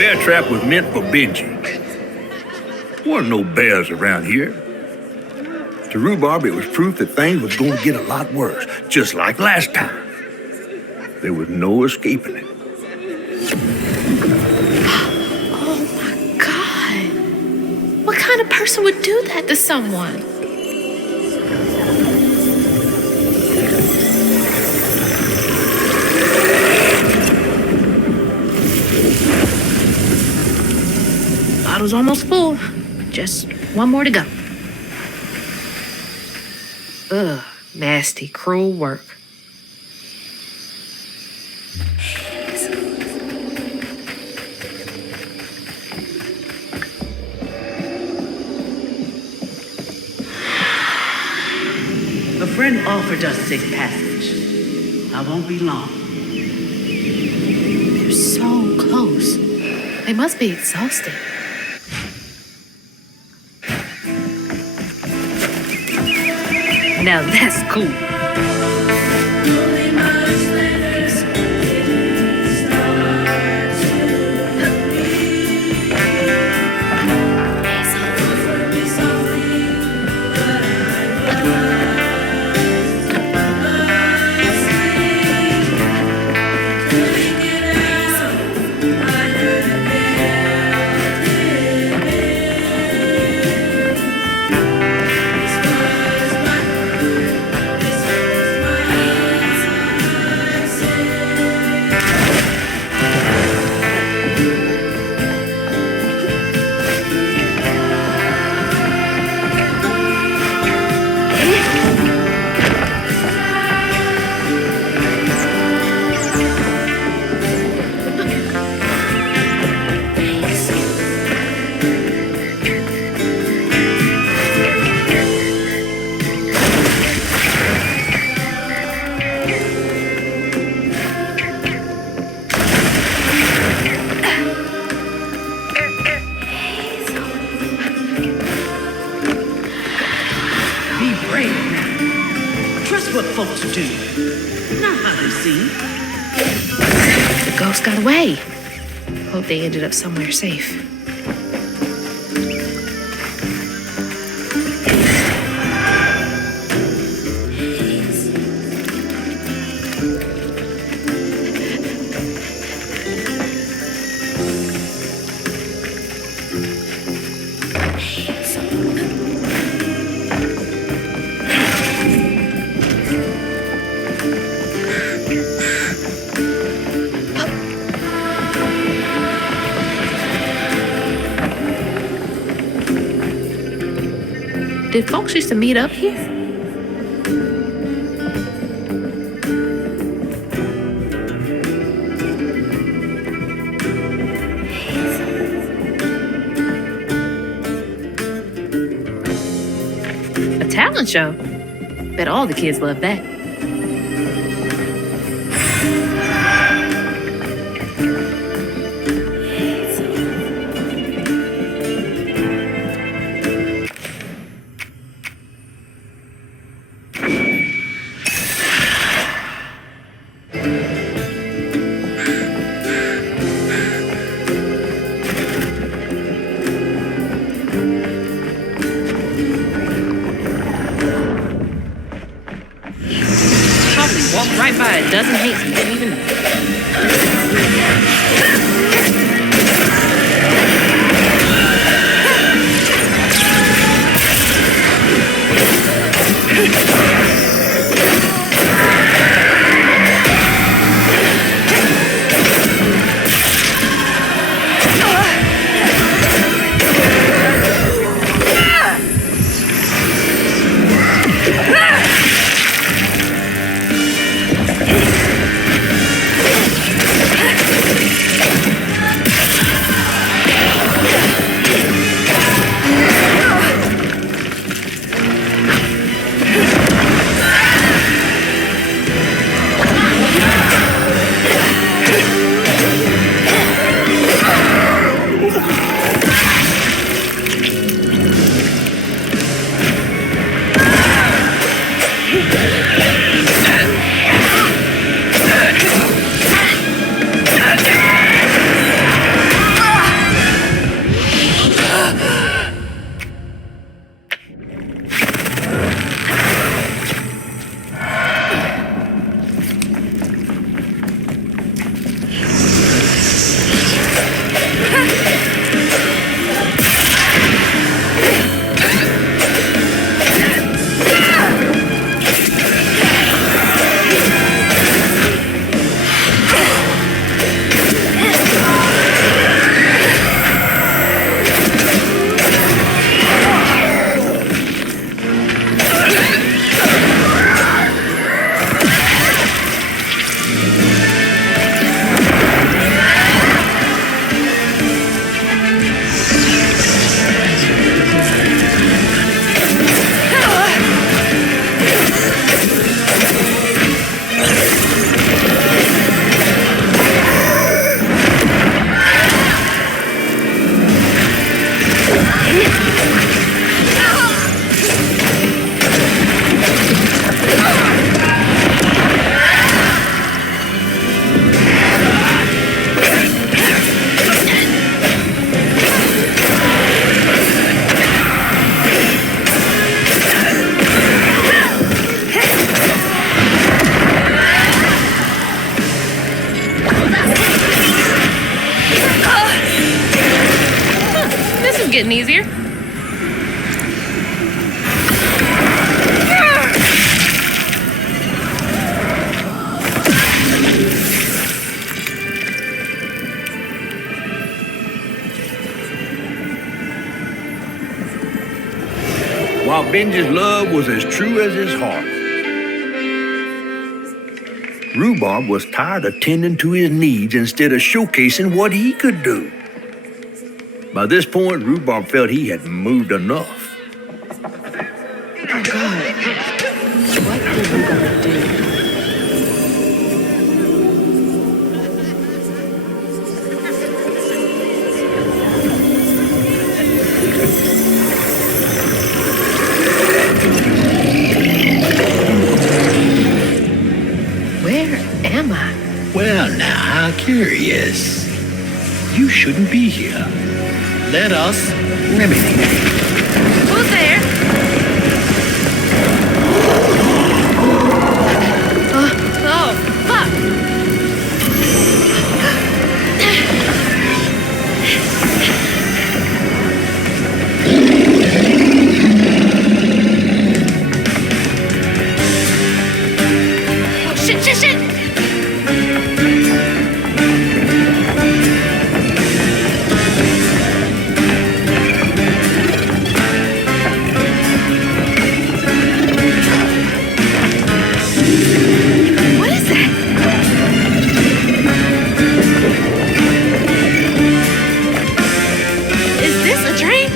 bear trap was meant for Benji. There weren't no bears around here. To Rhubarb, it was proof that things was going to get a lot worse, just like last time. There was no escaping it. Oh my God. What kind of person would do that to someone? I Bottle's almost full. Just one more to go. Ugh, nasty, cruel work. A friend offered us safe passage. I won't be long. They're so close. They must be exhausted. Now that's cool. What folks do, not how they seem. The ghost got away. Hope they ended up somewhere safe. Did folks used to meet up here? A talent show? Bet all the kids love that. Walked right by a dozen hates and didn't even know. is getting easier. While Benji's love was as true as his heart, Rhubarb was tired of tending to his needs instead of showcasing what he could do. By this point, Rhubarb felt he had moved enough. Oh, God. What are we gonna do? Where am I? Well, now, how curious. You shouldn't be here. Let us remedy it. Who's there? Oh, fuck. Oh, shit. What is that? Is this a dream?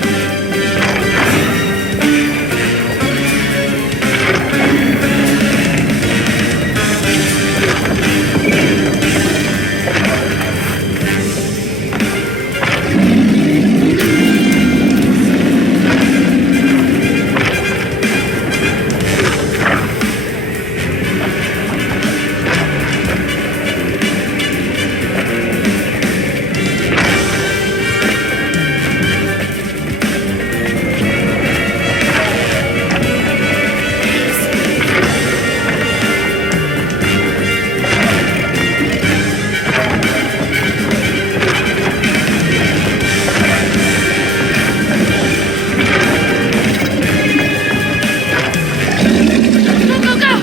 Go. Go.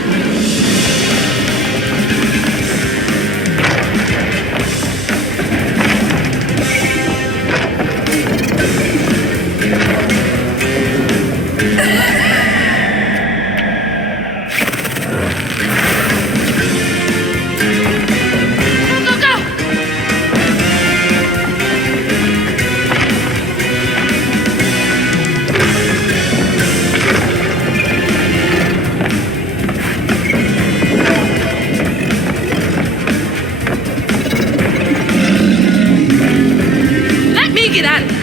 Let me get out of here.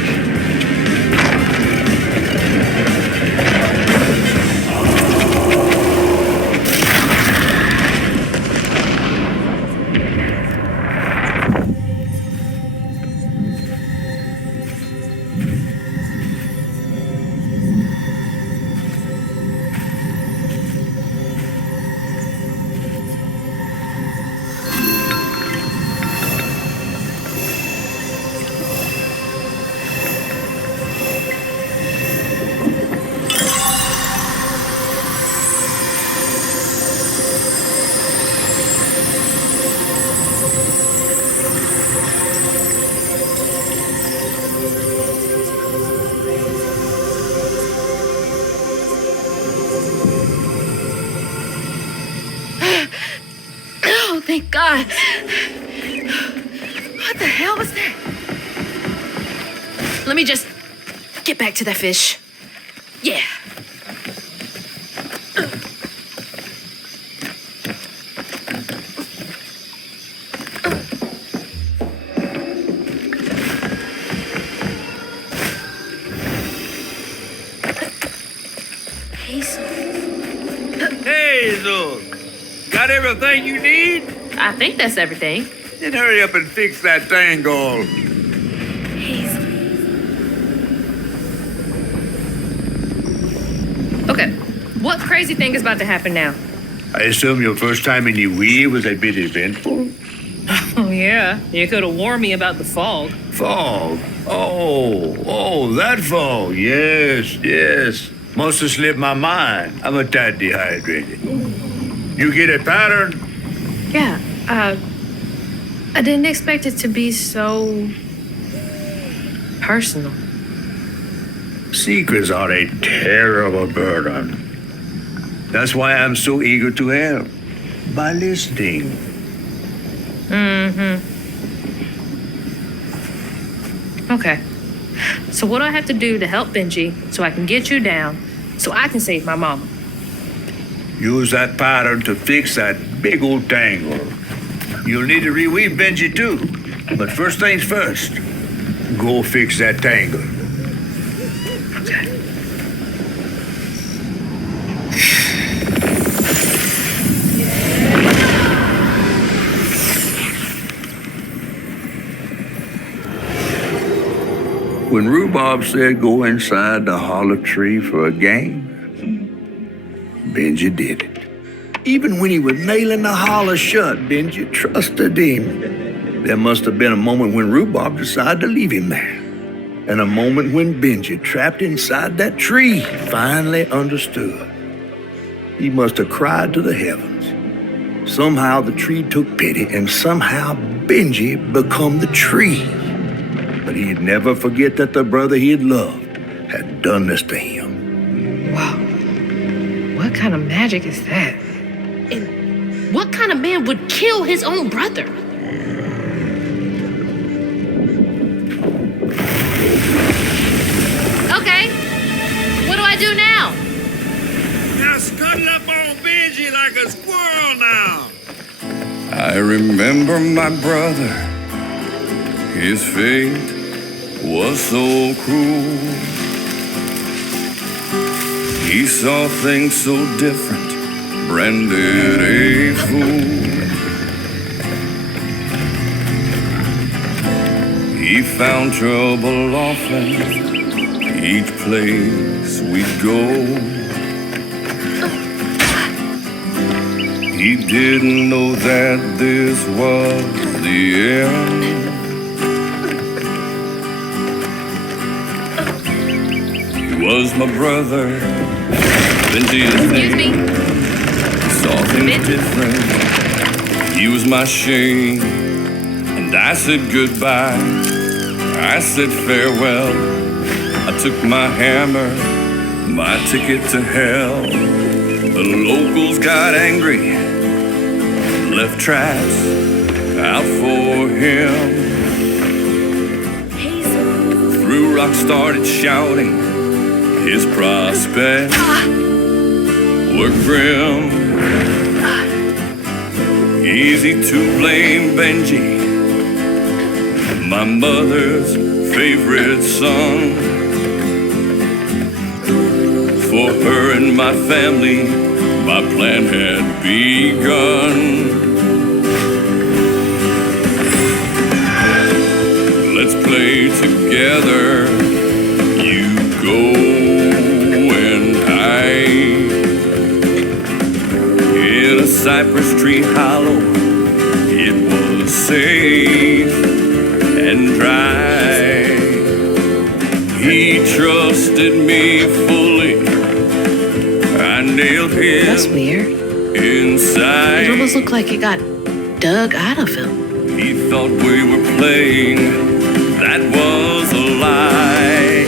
Oh, thank God. What the hell was that? Let me just get back to that fish. Yeah. Hazel, got everything you need? I think that's everything. Then hurry up and fix that tangle. Okay, what crazy thing is about to happen now? I assume your first time in the Wii was a bit eventful? Oh, yeah. You could have warned me about the fog. Fog. Oh, that fog. Yes. Must have slipped my mind. I'm a tad dehydrated. You get a pattern? Yeah, I didn't expect it to be so personal. Secrets are a terrible burden. That's why I'm so eager to help. By listening. Okay. So what do I have to do to help Benji so I can get you down, so I can save my mama? Use that pattern to fix that big old tangle. You'll need to reweave Benji too. But first things first, go fix that tangle. Okay. When Rhubarb said go inside the hollow tree for a game, Benji did it. Even when he was nailing the hollow shut, Benji trusted him. There must have been a moment when Rhubarb decided to leave him there. And a moment when Benji, trapped inside that tree, finally understood. He must have cried to the heavens. Somehow the tree took pity, and somehow Benji become the tree. But he'd never forget that the brother he'd loved had done this to him. Wow. What kind of magic is that? And what kind of man would kill his own brother? Okay. What do I do now? Now scuttle up on Benji like a squirrel now. I remember my brother. His fate was so cruel. He saw things so different, branded a fool. He found trouble often, each place we'd go. He didn't know that this was the end. Was my brother, Benji's Excuse me? name. Saw things different. He was my shame. And I said goodbye. I said farewell. I took my hammer, my ticket to hell. The locals got angry, left traps out for him. Threw rocks, started shouting. His prospects were grim. Easy to blame Benji, my mother's favorite son. For her and my family, my plan had begun. Let's play together. You go. Cypress tree hollow, it was safe and dry. He trusted me fully. I nailed him. That's weird. Inside. It almost looked like it got dug out of him. He thought we were playing. That was a lie.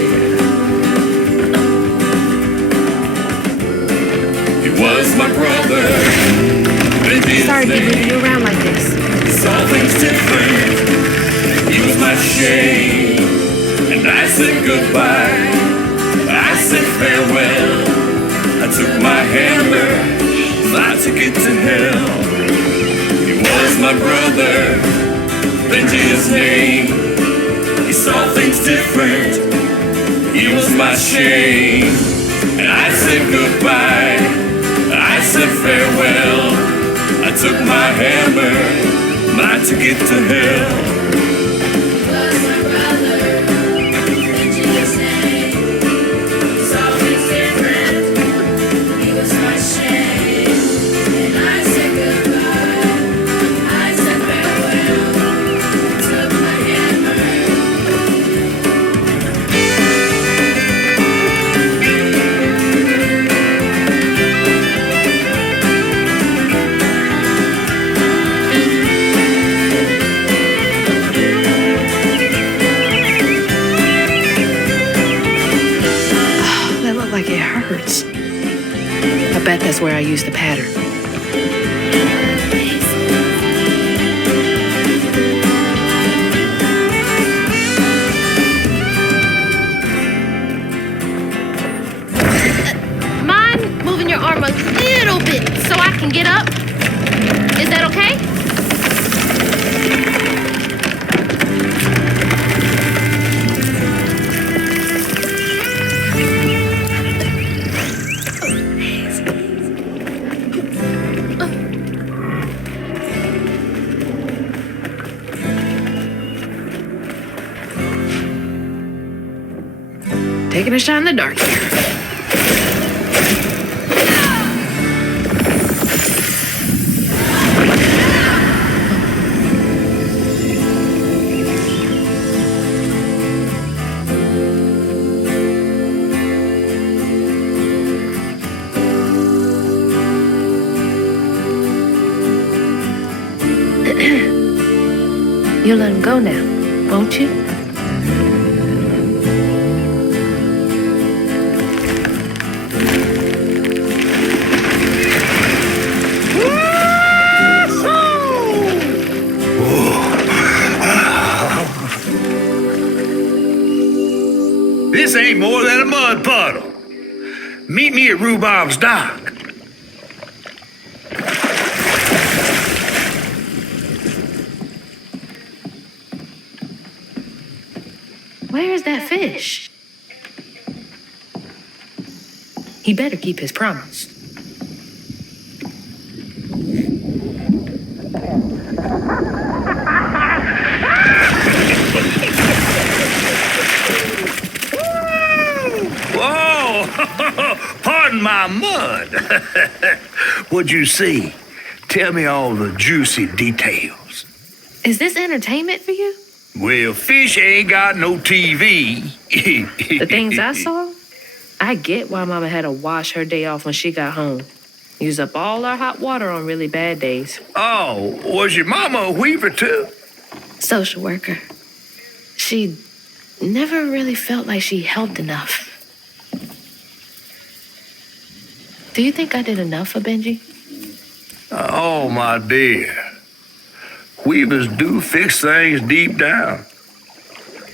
He was my brother. Sorry to move you around like this. Saw things different. He was my shame. And I said goodbye. I said farewell. I took my hammer, my ticket to hell. He was my brother, Benji's name. He saw things different. He was my shame. And I said goodbye. I said farewell. I took my hammer, my ticket to hell. He was my brother, Benji's name. He saw things different. He was my shame. And I said goodbye. I said farewell. I took my hammer, hurts. I bet that's where I used the pattern. Mind moving your arm a little bit so I can get up? Is that okay? Taking a shot in the dark here. You'll let him go now, won't you? This ain't more than a mud puddle. Meet me at Rhubarb's dock. Where's that fish? He better keep his promise. Whoa! Pardon my mud. What'd you see? Tell me all the juicy details. Is this entertainment for you? Well, fish ain't got no TV. The things I saw? I get why Mama had to wash her day off when she got home. Use up all our hot water on really bad days. Oh, was your mama a weaver too? Social worker. She never really felt like she helped enough. Do you think I did enough for Benji? Oh, my dear. Weavers do fix things deep down.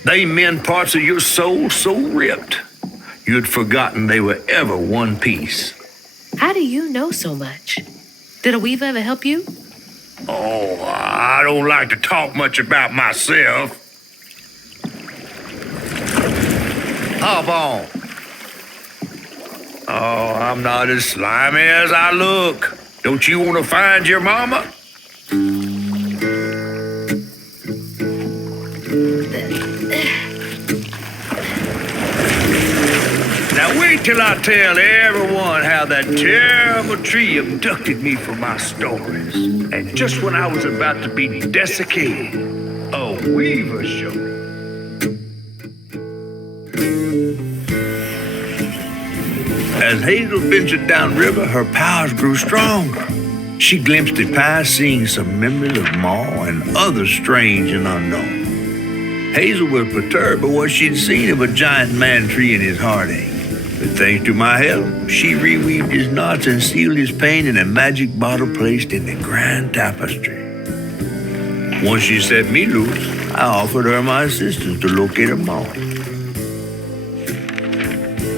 They mend parts of your soul so ripped, you'd forgotten they were ever one piece. How do you know so much? Did a weaver ever help you? Oh, I don't like to talk much about myself. Hop on. Oh, I'm not as slimy as I look. Don't you want to find your mama? Now wait till I tell everyone how that terrible tree abducted me for my stories. And just when I was about to be desiccated, a weaver showed me. As Hazel ventured downriver, her powers grew stronger. She glimpsed it past, seeing some memories of Ma and others strange and unknown. Hazel was perturbed by what she'd seen of a giant man tree in his heartache. But thanks to my help, she reweaved his knots and sealed his pain in a magic bottle placed in the grand tapestry. Once she set me loose, I offered her my assistance to locate her Ma.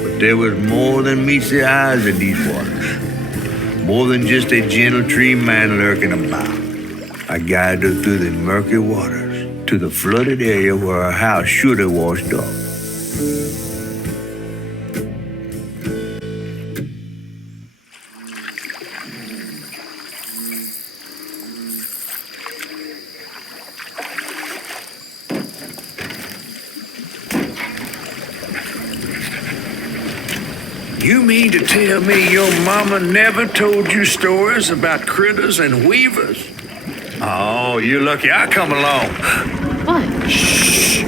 But there was more than meets the eyes in these waters. More than just a gentle tree man lurking about. I guided her through the murky waters to the flooded area where her house should have washed up. You mean to tell me your mama never told you stories about critters and weavers? Oh, you're lucky I come along. What? Shh.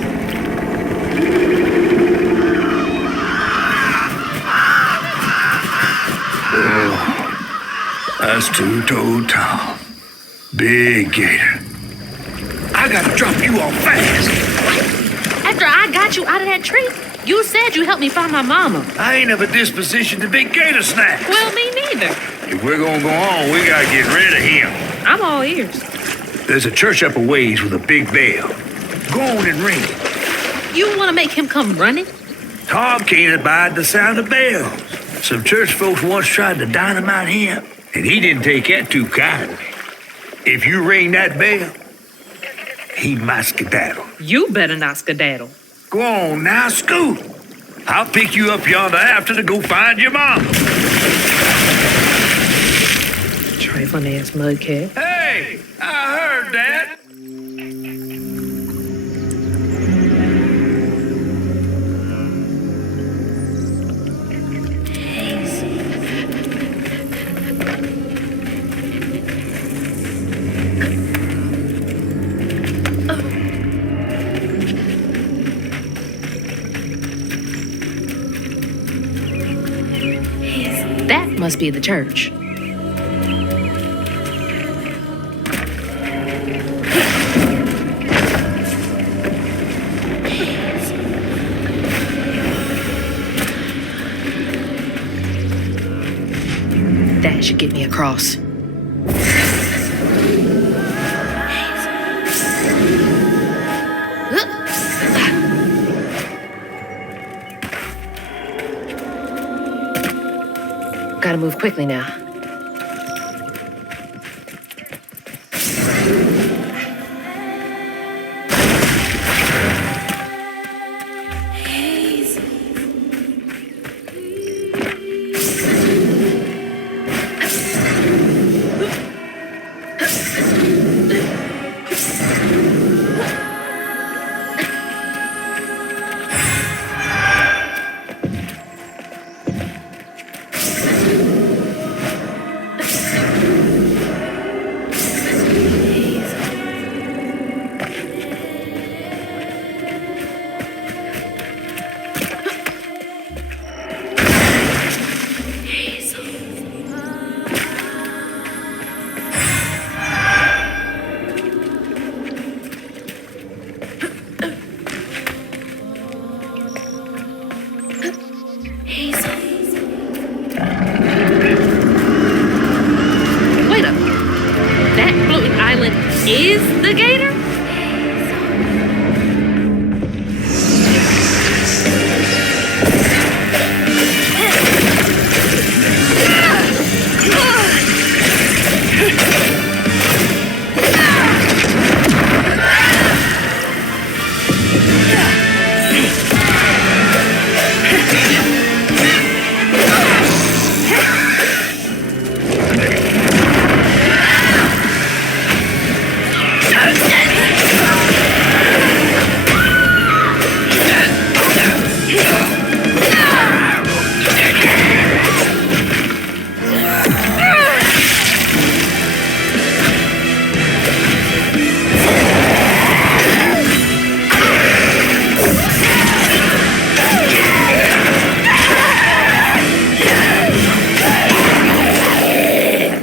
Oh, that's two-toed Tom. Big gator. I gotta drop you off fast. After I got got you out of that tree? You said you helped me find my mama. I ain't of a disposition to be gator snacks. Well, me neither. If we're gonna go on, we gotta get rid of him. I'm all ears. There's a church up a ways with a big bell. Go on and ring it. You want to make him come running? Tom can't abide the sound of bells. Some church folks once tried to dynamite him, and he didn't take that too kindly. If you ring that bell, he might skedaddle. You better not skedaddle. Go on now, scoot. I'll pick you up yonder after to go find your mom. Trifling ass mudcat. Hey, I heard that. That must be the church. That should get me across. Gotta move quickly now. Is the gator?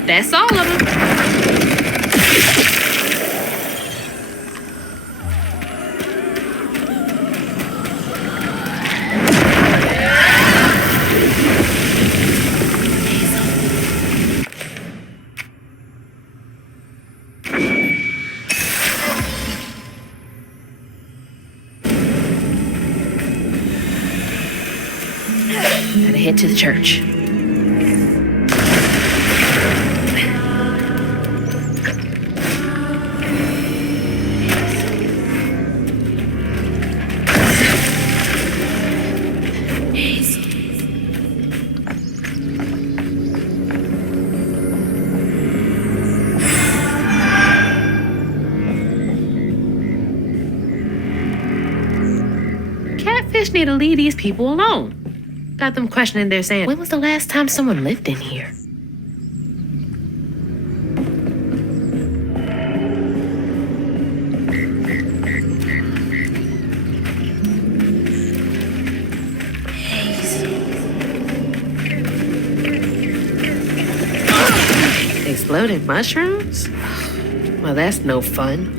That's all of them. Gotta head to the church. Catfish need to leave these people alone. Got them questioning their saying, when was the last time someone lived in here? Exploding mushrooms? Well, that's no fun.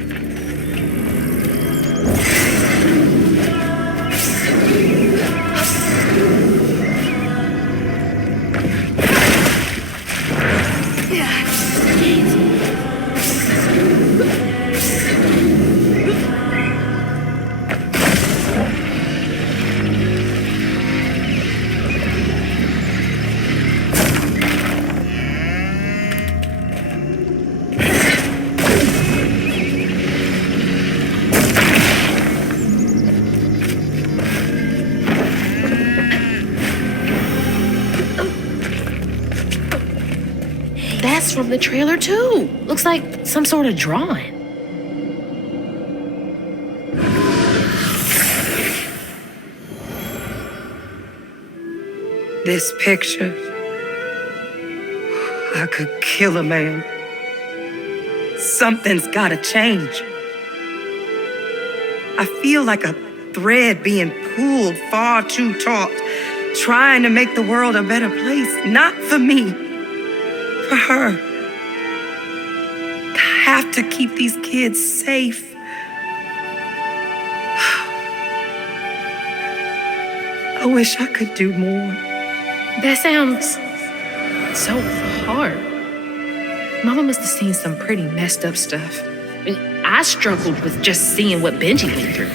That's from the trailer, too. Looks like some sort of drawing. This picture, I could kill a man. Something's gotta change. I feel like a thread being pulled far too taut, trying to make the world a better place. Not for me, for her. I have to keep these kids safe. I wish I could do more. That sounds so hard. Mama must have seen some pretty messed up stuff. I mean, I struggled with just seeing what Benji went through.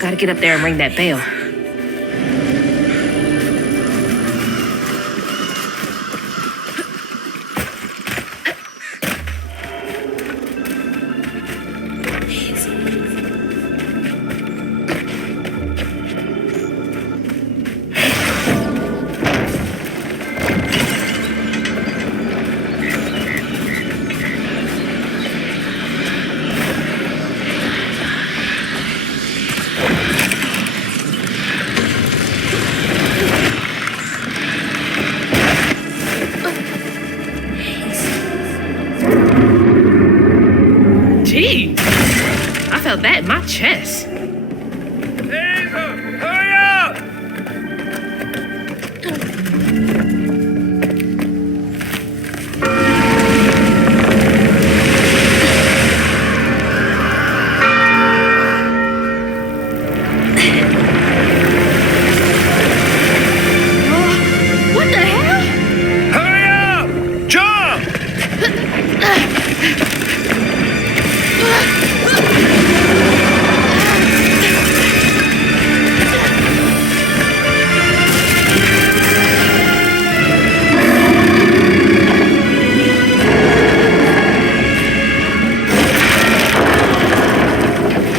Gotta get up there and ring that bell. I felt that in my chest. Hurry up! What the hell? Hurry up! Jump!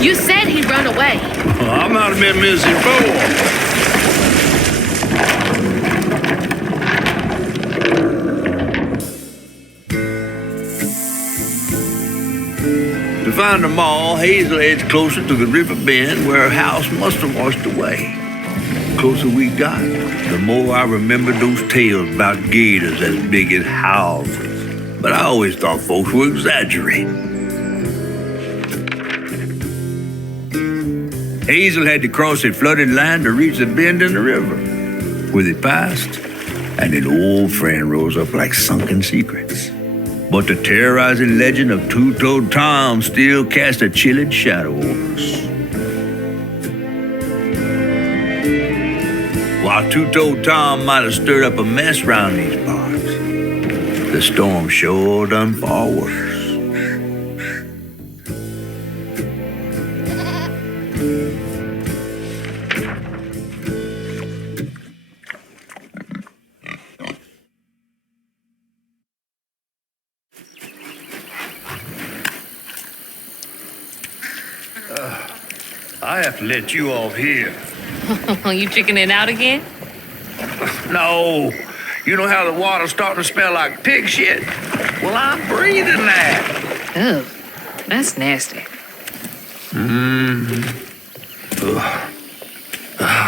You said he'd run away. I might have been missing before. To find them all, Hazel heads closer to the river bend where her house must have washed away. The closer we got, the more I remembered those tales about gators as big as houses. But I always thought folks were exaggerating. Hazel had to cross a flooded land to reach the bend in the river. Where they passed, and an old friend rose up like sunken secrets. But the terrorizing legend of Two-Toed Tom still cast a chilling shadow over us. While Two-Toed Tom might have stirred up a mess round these parts, the storm sure done far worse. I have to let you off here. You chickening out again? No. You know how the water's starting to smell like pig shit? Well, I'm breathing that. Oh, that's nasty.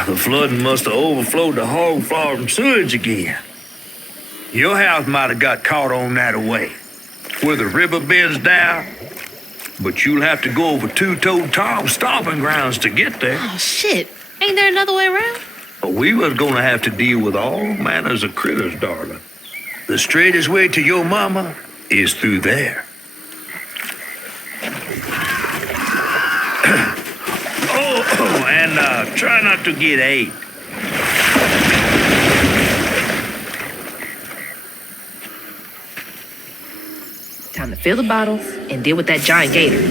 The flooding must have overflowed the hog farm sewage again. Your house might have got caught on that away, where the river bends down. But you'll have to go over Two-Toed Tom's stomping grounds to get there. Oh, shit. Ain't there another way around? We was gonna have to deal with all manners of critters, darling. The straightest way to your mama is through there. And try not to get ate. Time to fill the bottles and deal with that giant gator.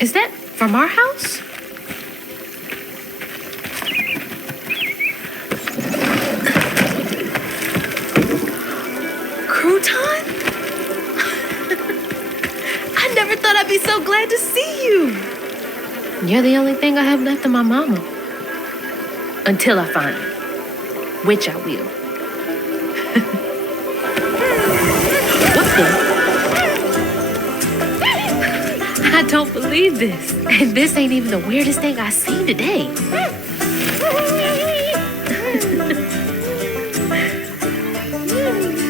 Is that from our house? Crouton? I never thought I'd be so glad to see you. You're the only thing I have left of my mama. Until I find her. Which I will. What the? I don't believe this. And this ain't even the weirdest thing I've seen today.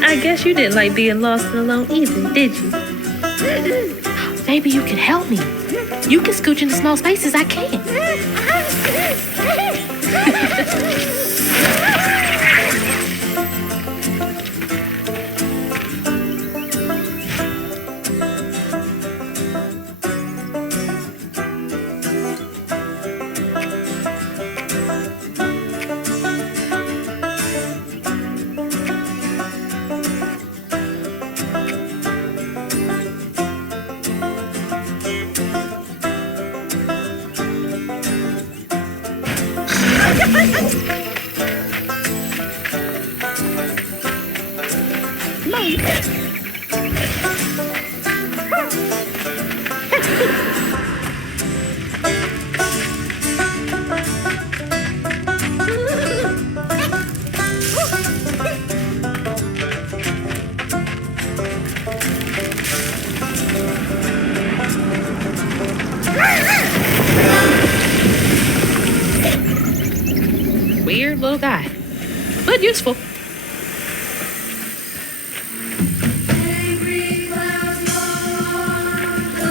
I guess you didn't like being lost and alone either, did you? Maybe you can help me. You can scooch into small spaces I can't. Weird little guy, but useful.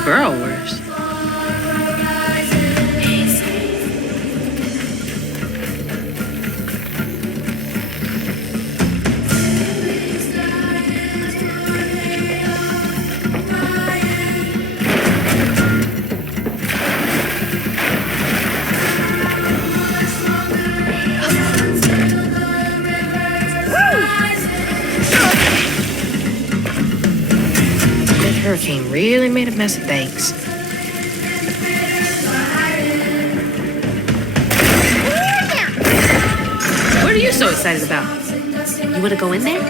Growers. Hurricane really made a mess of things. What are you so excited about? You want to go in there?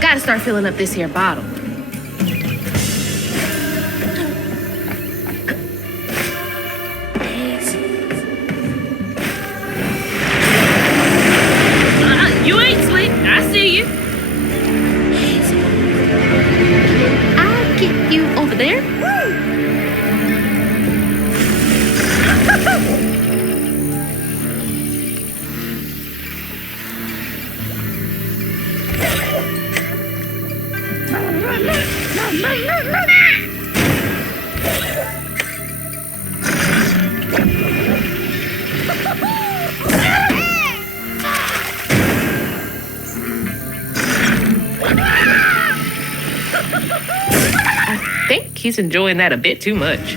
Gotta start filling up this here bottle. You ain't sweet. I see you. I'll get you over there. I think he's enjoying that a bit too much.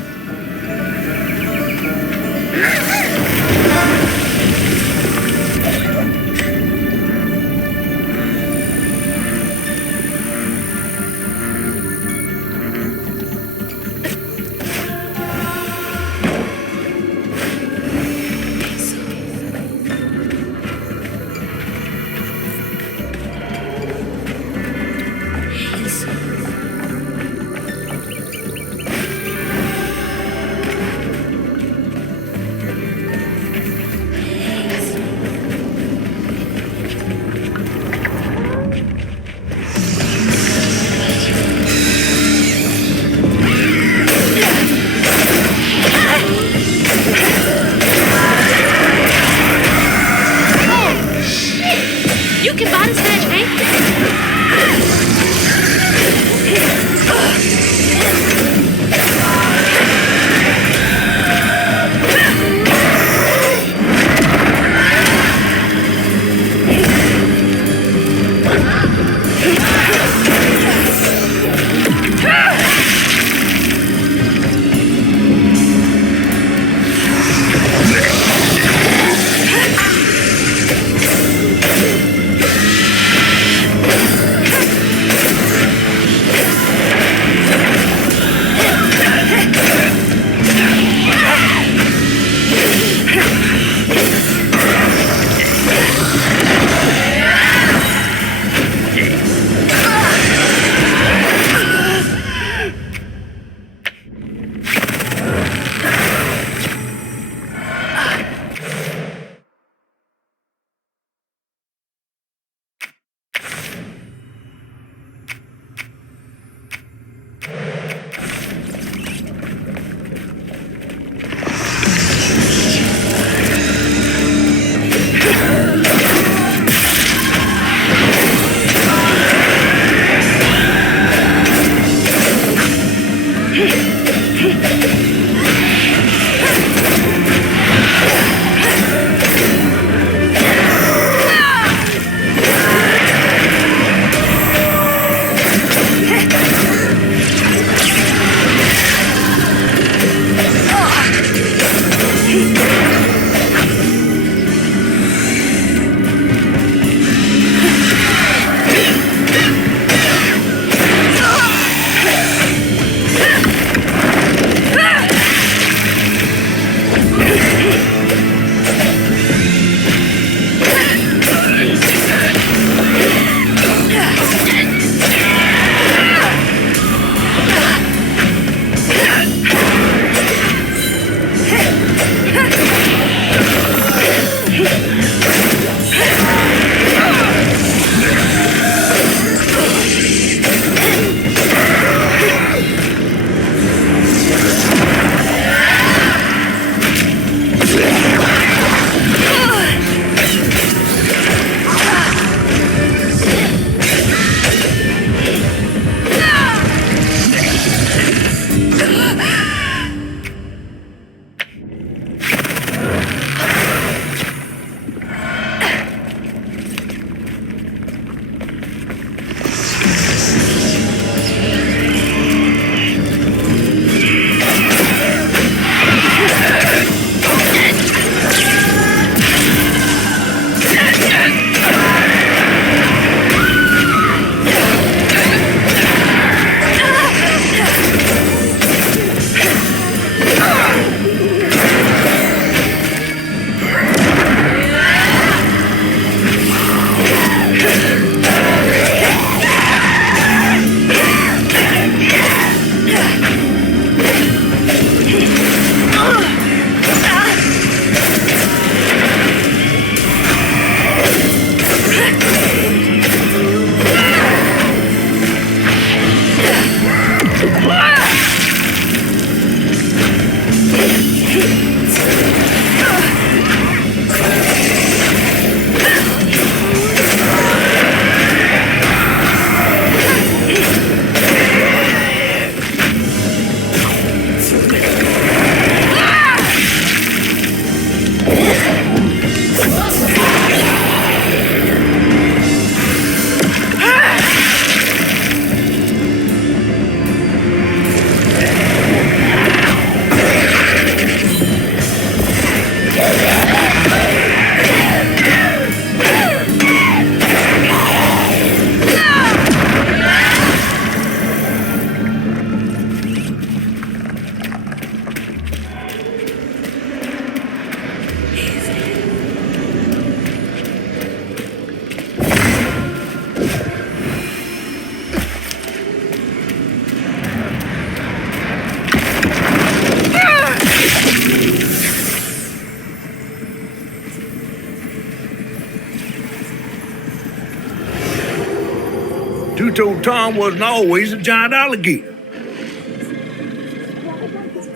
Two-Toed Tom wasn't always a giant alligator.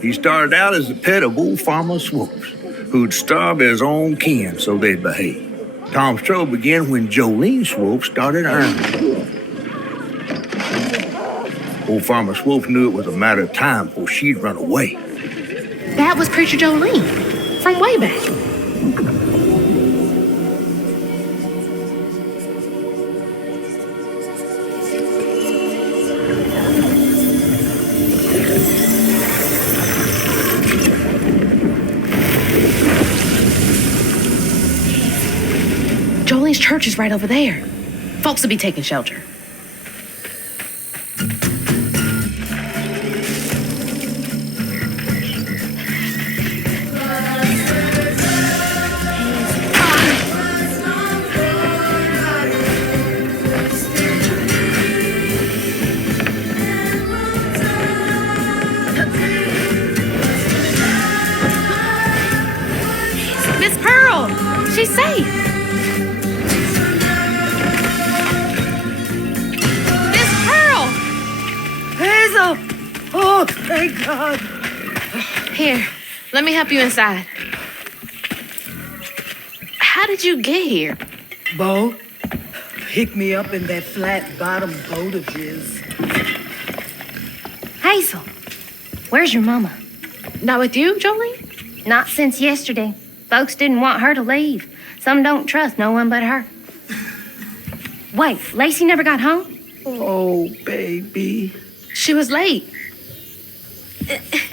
He started out as the pet of old Farmer Swoops, who'd starve his own kin so they'd behave. Tom's trouble began when Jolene Swope started earning. Old Farmer Swope knew it was a matter of time before she'd run away. That was Preacher Jolene from way back. Jolene's church is right over there. Folks will be taking shelter. Miss Pearl, she's safe. Hazel! Oh, thank God. Here, let me help you inside. How did you get here? Bo, pick me up in that flat-bottom boat of his. Hazel, where's your mama? Not with you, Jolene? Not since yesterday. Folks didn't want her to leave. Some don't trust no one but her. Wait, Lacey never got home? Oh, baby. She was late.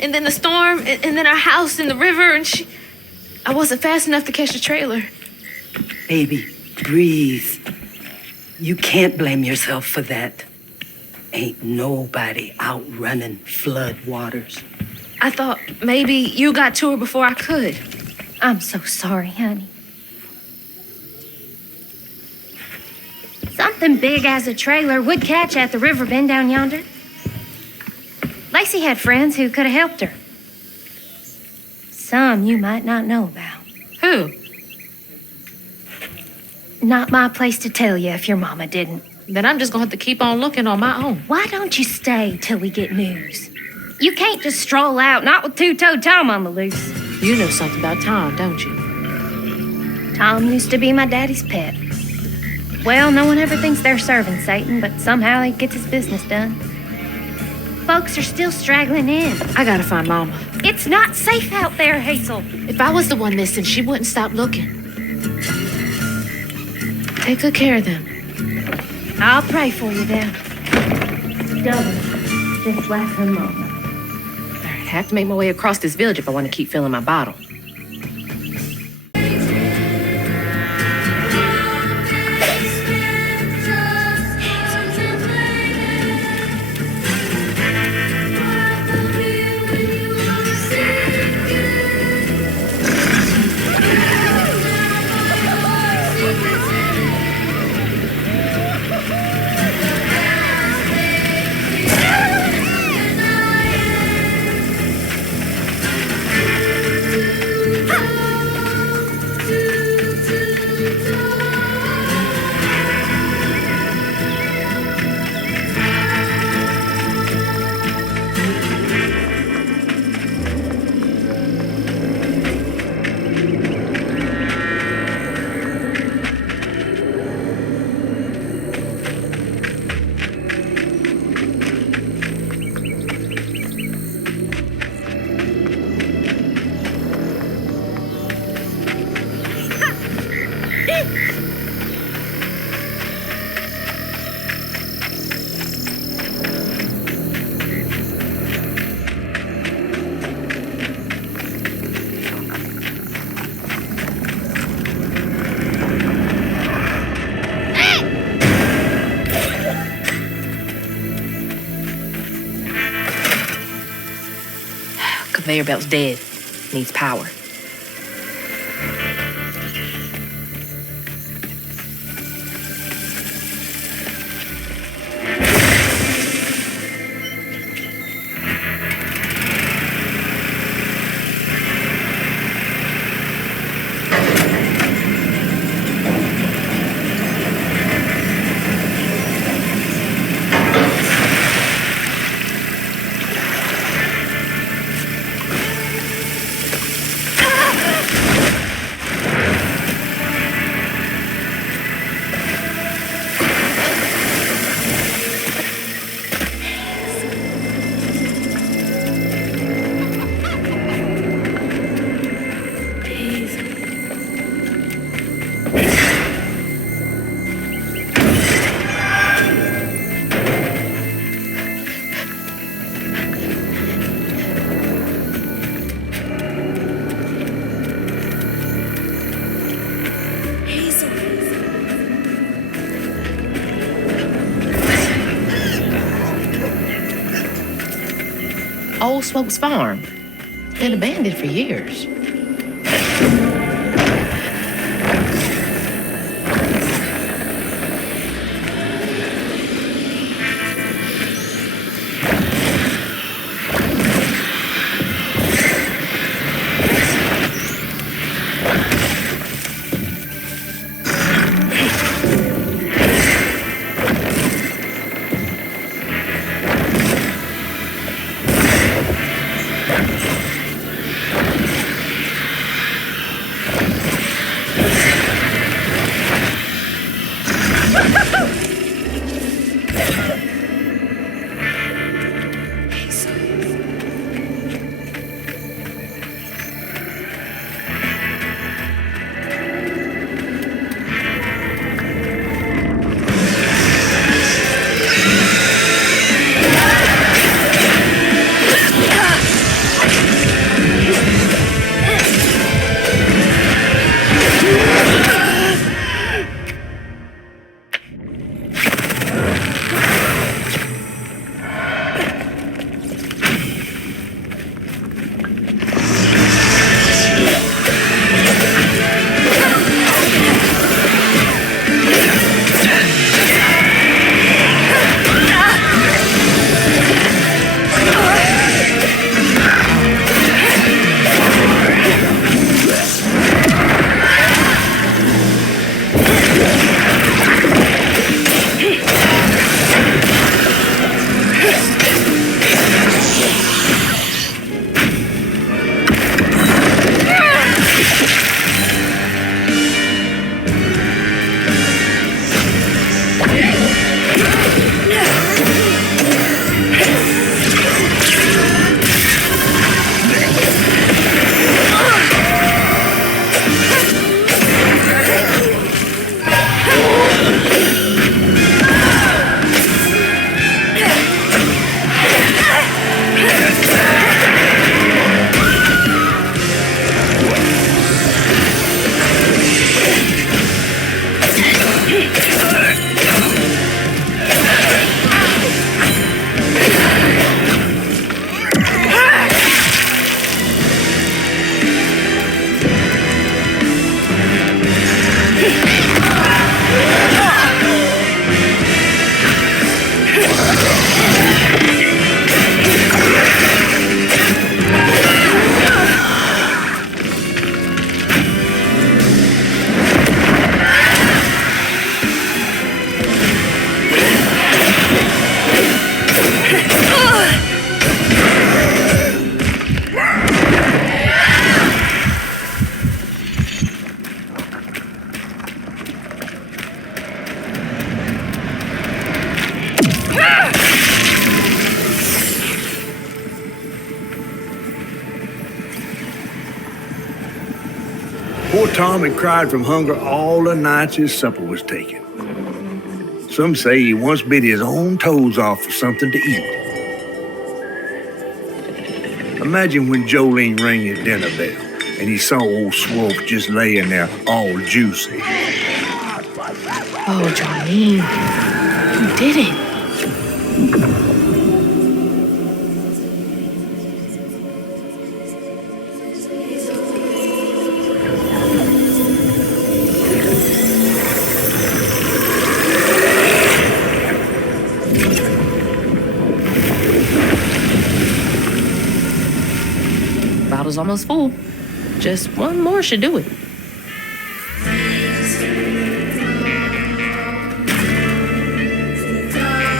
And then the storm, and then our house in the river, and I wasn't fast enough to catch the trailer. Baby, breathe. You can't blame yourself for that. Ain't nobody outrunning flood waters. I thought maybe you got to her before I could. I'm so sorry, honey. Something big as a trailer would catch at the river bend down yonder. Lacey had friends who could have helped her. Some you might not know about. Who? Not my place to tell you if your mama didn't. Then I'm just gonna have to keep on looking on my own. Why don't you stay till we get news? You can't just stroll out, not with Two-Toed Tom on the loose. You know something about Tom, don't you? Tom used to be my daddy's pet. Well, no one ever thinks they're serving Satan, but somehow he gets his business done. Folks are still straggling in. I gotta find Mama. It's not safe out there, Hazel. If I was the one missing, she wouldn't stop looking. Take good care of them. I'll pray for you then. Double, just like her mama. I have to make my way across this village if I want to keep filling my bottle. Conveyor belt's dead. Needs power. old Swope's farm. Been abandoned for years. Poor Tom had cried from hunger all the nights his supper was taken. Some say he once bit his own toes off for something to eat. Imagine when Jolene rang his dinner bell and he saw old Swope just laying there all juicy. Oh, Jolene, you did it. Bottle's almost full. Just one more should do it.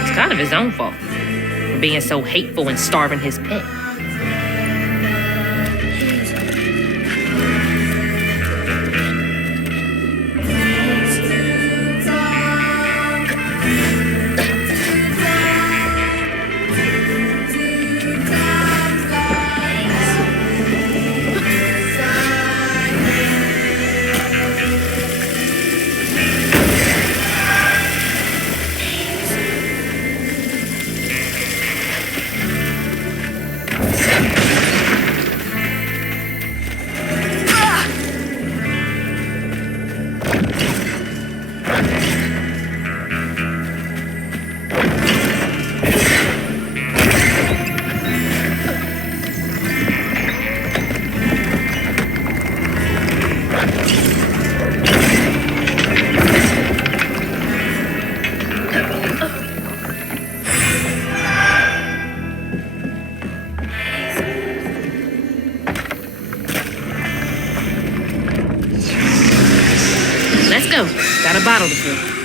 It's kind of his own fault for being so hateful and starving his pet. Let's go. Got a bottle to fill.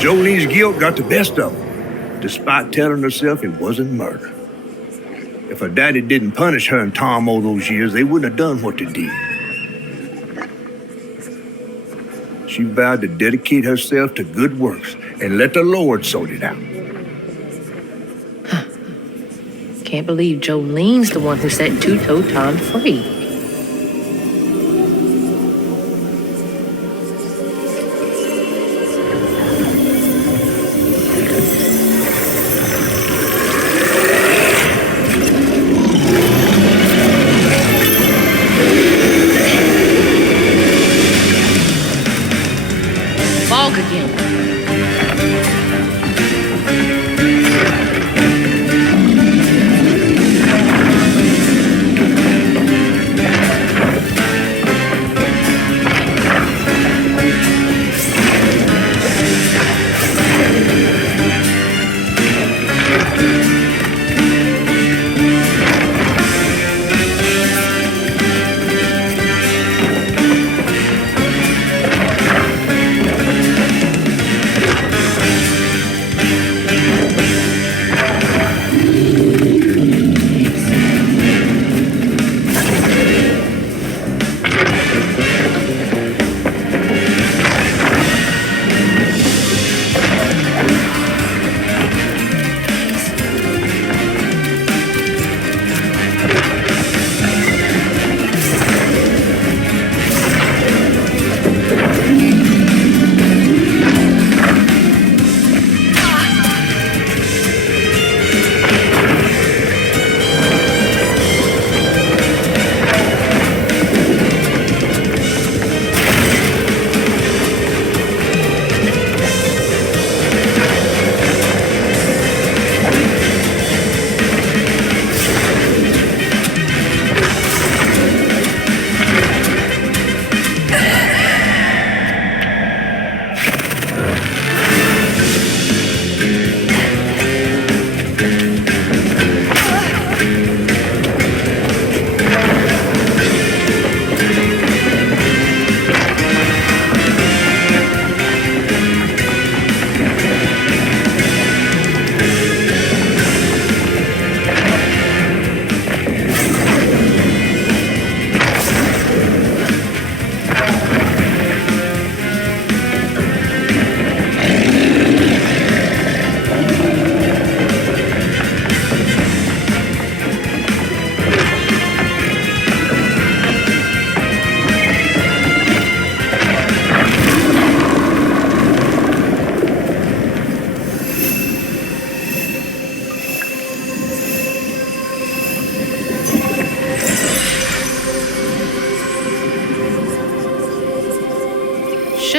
Jolene's guilt got the best of her, despite telling herself it wasn't murder. If her daddy didn't punish her and Tom all those years, they wouldn't have done what they did. She vowed to dedicate herself to good works and let the Lord sort it out. Can't believe Jolene's the one who set Two-Toe Tom free. Fog again.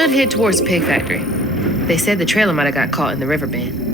should head towards the pig factory. They said the trailer might have got caught in the river bend.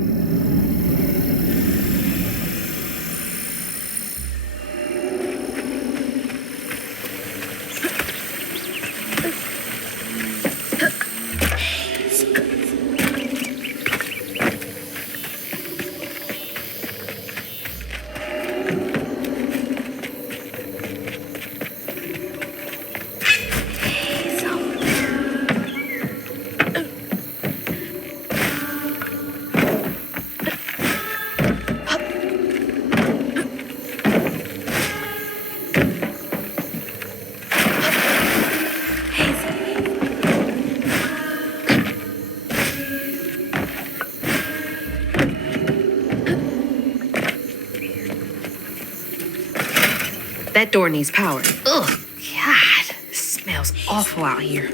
That door needs power. Ugh, God, it smells awful out here.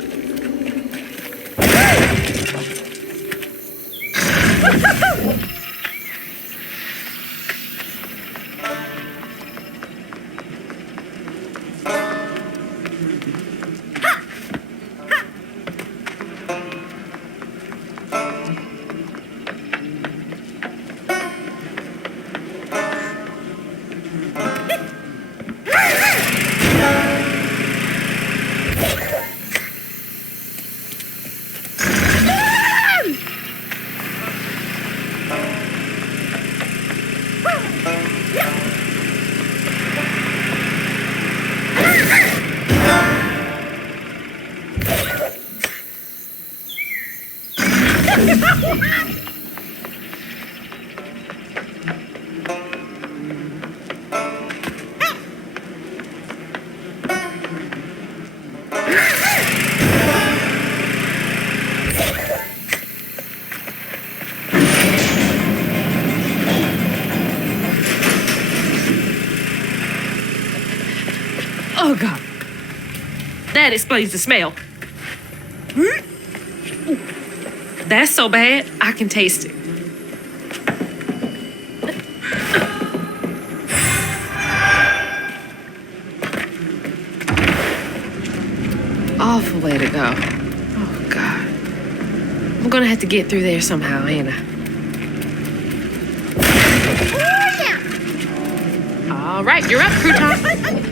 Oh, God. That explains the smell. That's so bad, I can taste it. Awful way to go. Oh, God. I'm gonna have to get through there somehow, ain't I? All right, you're up, Crouton.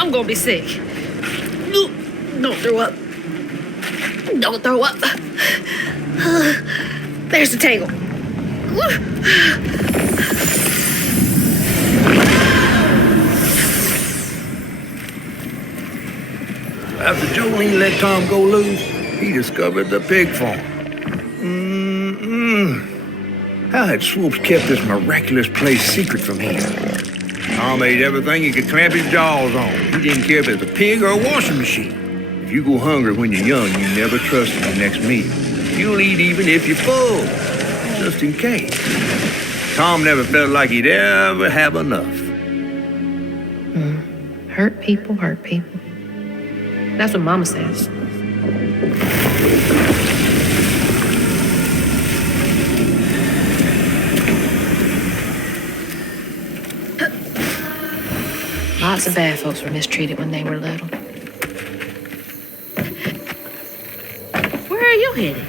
I'm gonna be sick. Don't throw up. Don't throw up. There's the tangle. After Jolene let Tom go loose, he discovered the pig farm. How had Swoops kept this miraculous place secret from him? Tom ate everything he could clamp his jaws on. He didn't care if it was a pig or a washing machine. If you go hungry when you're young, you never trust your next meal. You'll eat even if you're full, just in case. Tom never felt like he'd ever have enough. Hurt people, hurt people. That's what Mama says. Lots of bad folks were mistreated when they were little. Where are you headed?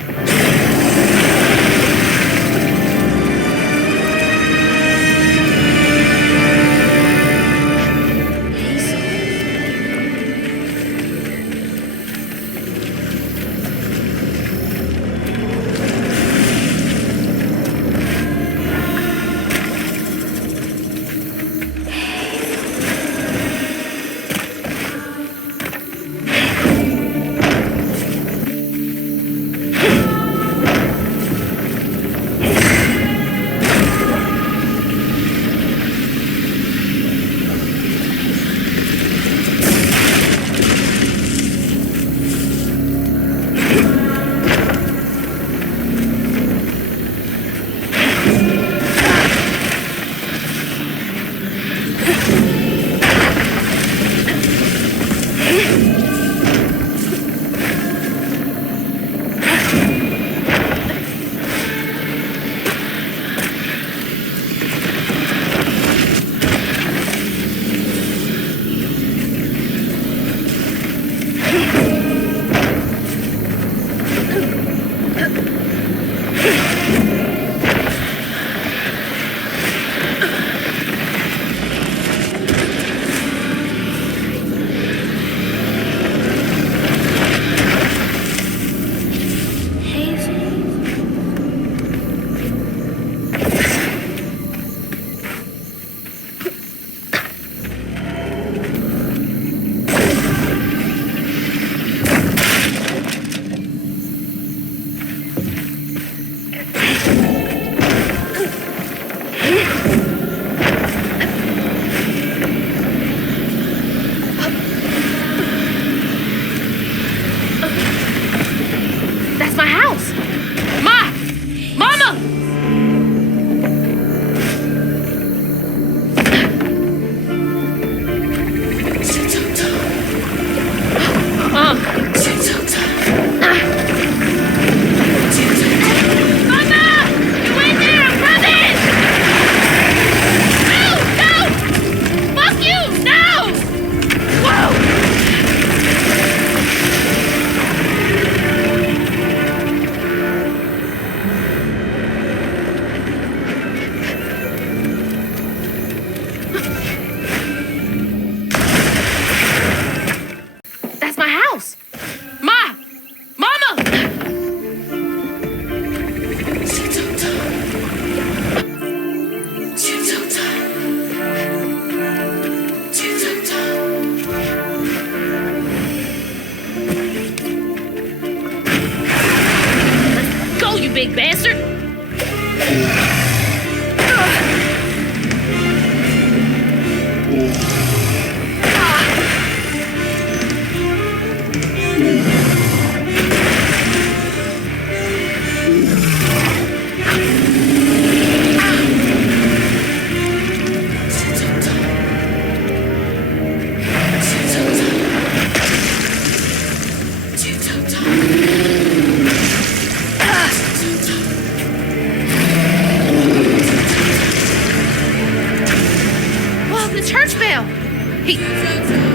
the bell.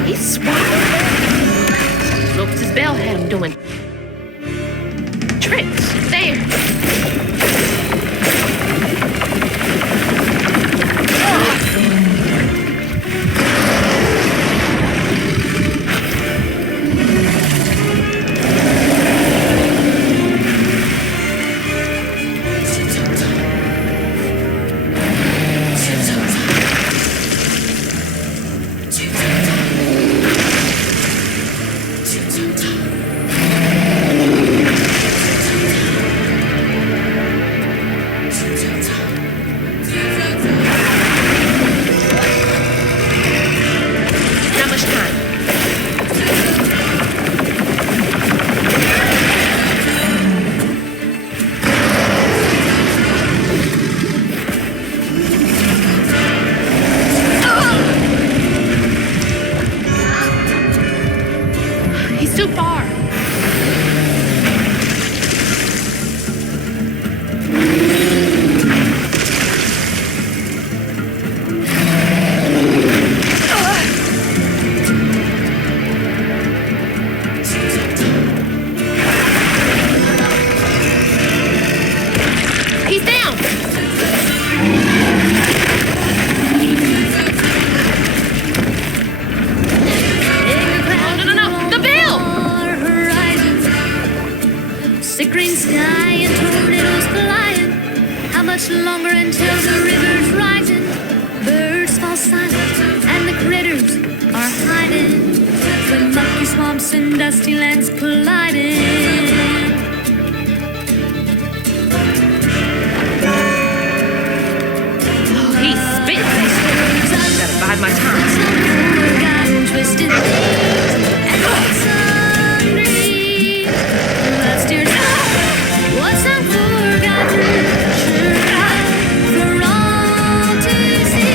He's swallowed. Lopez's bell had him doing tricks. There. Too far. He's down. No. The bell. Sick green sky and tornadoes colliding. How much longer until the river's rising? Birds fall silent and the critters are hiding. When mucky swamps and dusty lands colliding. Oh, he's spitting. Gotta bide my time. Twisted things and hungry. Last year's what's unforgotten? Sure, for all to see.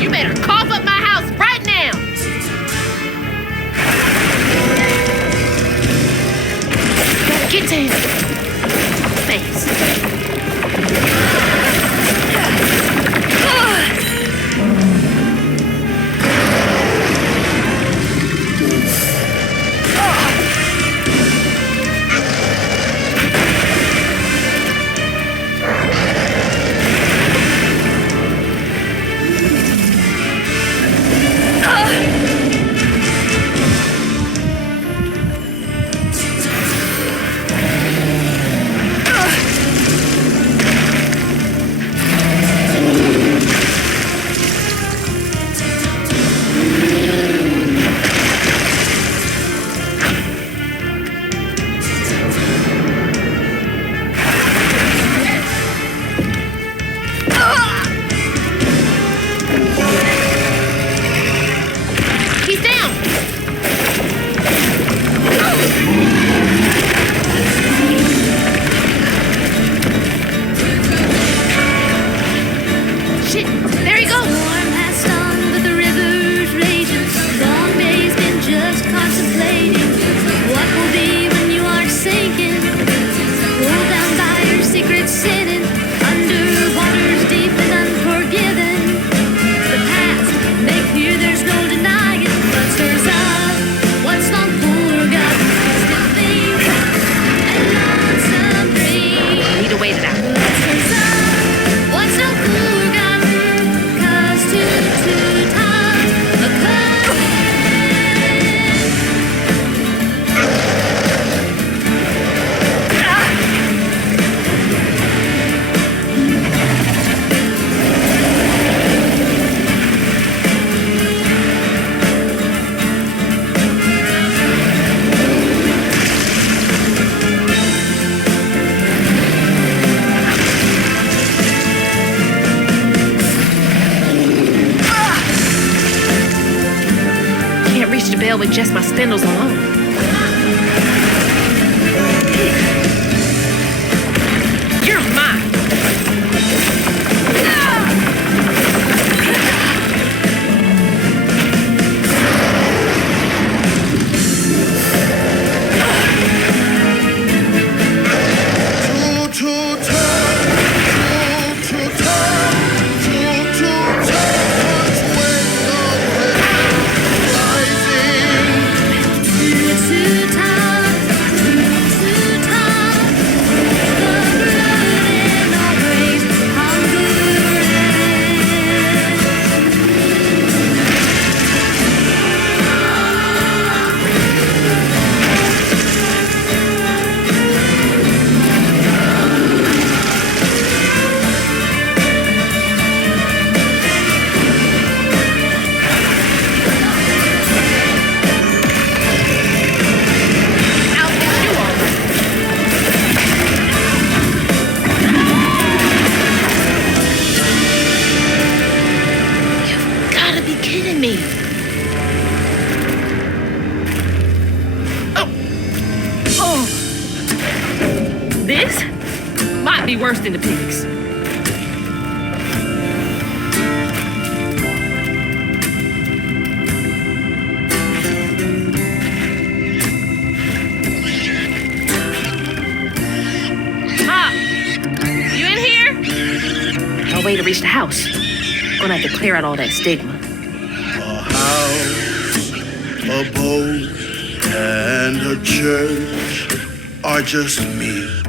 You better cough up my house right now. Get down. Thanks. He's down. Shit, there he goes. Storm passed on, but the river's raging. Long day's been just contemplating what will be when you are sinking. Pulled down by your secret sinning, under waters deep and unforgiven. The past, make clear there's no denying. What stirs up, what's long forgotten? Still things and lonesome dreams. I need to wait it out. What stirs up, what's no forgotten? 'Cause two times a Can't reach the bell with just my spindles alone. You're mine. This might be worse than the pigs. Mom, you in here? No way to reach the house. Gonna have to clear out all that stigma. A house, a boat, and a church are just me.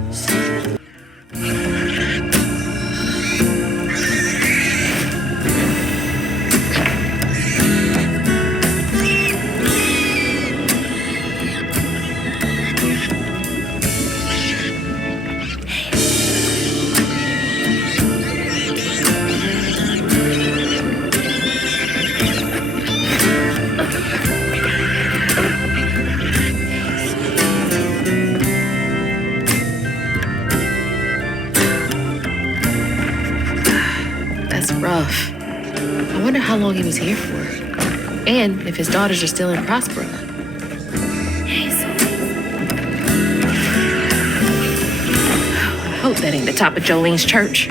Rough. I wonder how long he was here for. And if his daughters are still in Prospero. I hope that ain't the top of Jolene's church.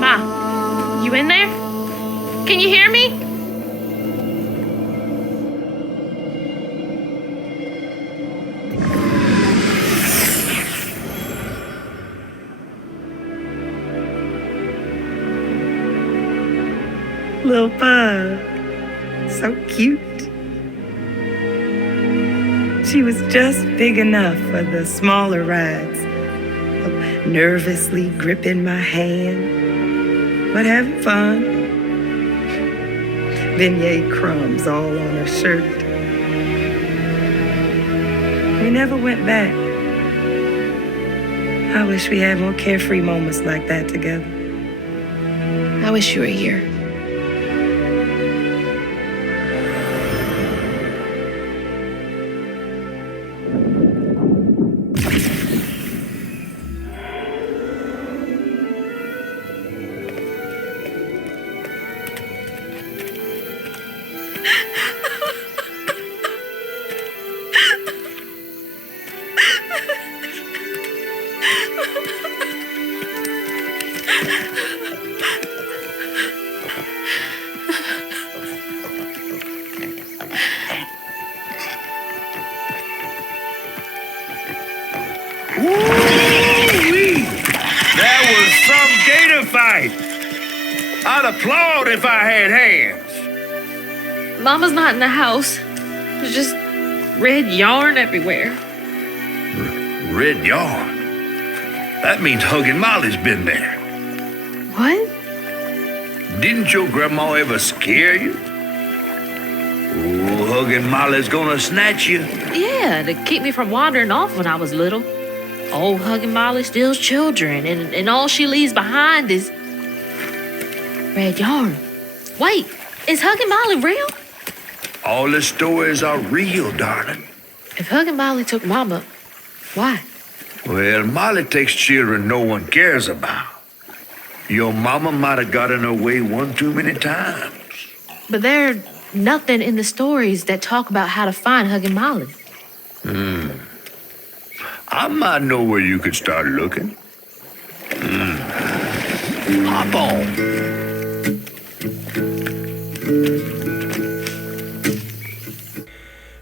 Ma, you in there? Can you hear me? Little pug. So cute. She was just big enough for the smaller rides. Nervously gripping my hand, but having fun. Beignet crumbs all on her shirt. We never went back. I wish we had more carefree moments like that together. I wish you were here. I'd applaud if I had hands. Mama's not in the house. There's just red yarn everywhere. Red yarn? That means Huggin' Molly's been there. What? Didn't your grandma ever scare you? Oh, Huggin' Molly's gonna snatch you. Yeah, to keep me from wandering off when I was little. Old Huggin' Molly steals children, and all she leaves behind is red yarn. Wait, is Huggin' Molly real? All the stories are real, darling. If Huggin' Molly took Mama, why? Well, Molly takes children no one cares about. Your mama might have gotten away one too many times. But there's nothing in the stories that talk about how to find Huggin' Molly. I might know where you could start looking. Hop on.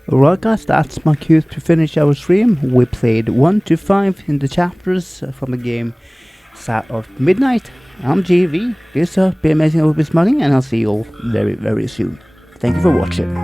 Alright guys, that's my cue to finish our stream. We played 1 to 5 in the chapters from the game South of Midnight. I'm GV, this has been Amazing Opus Money, and I'll see you all very, very soon. Thank you for watching.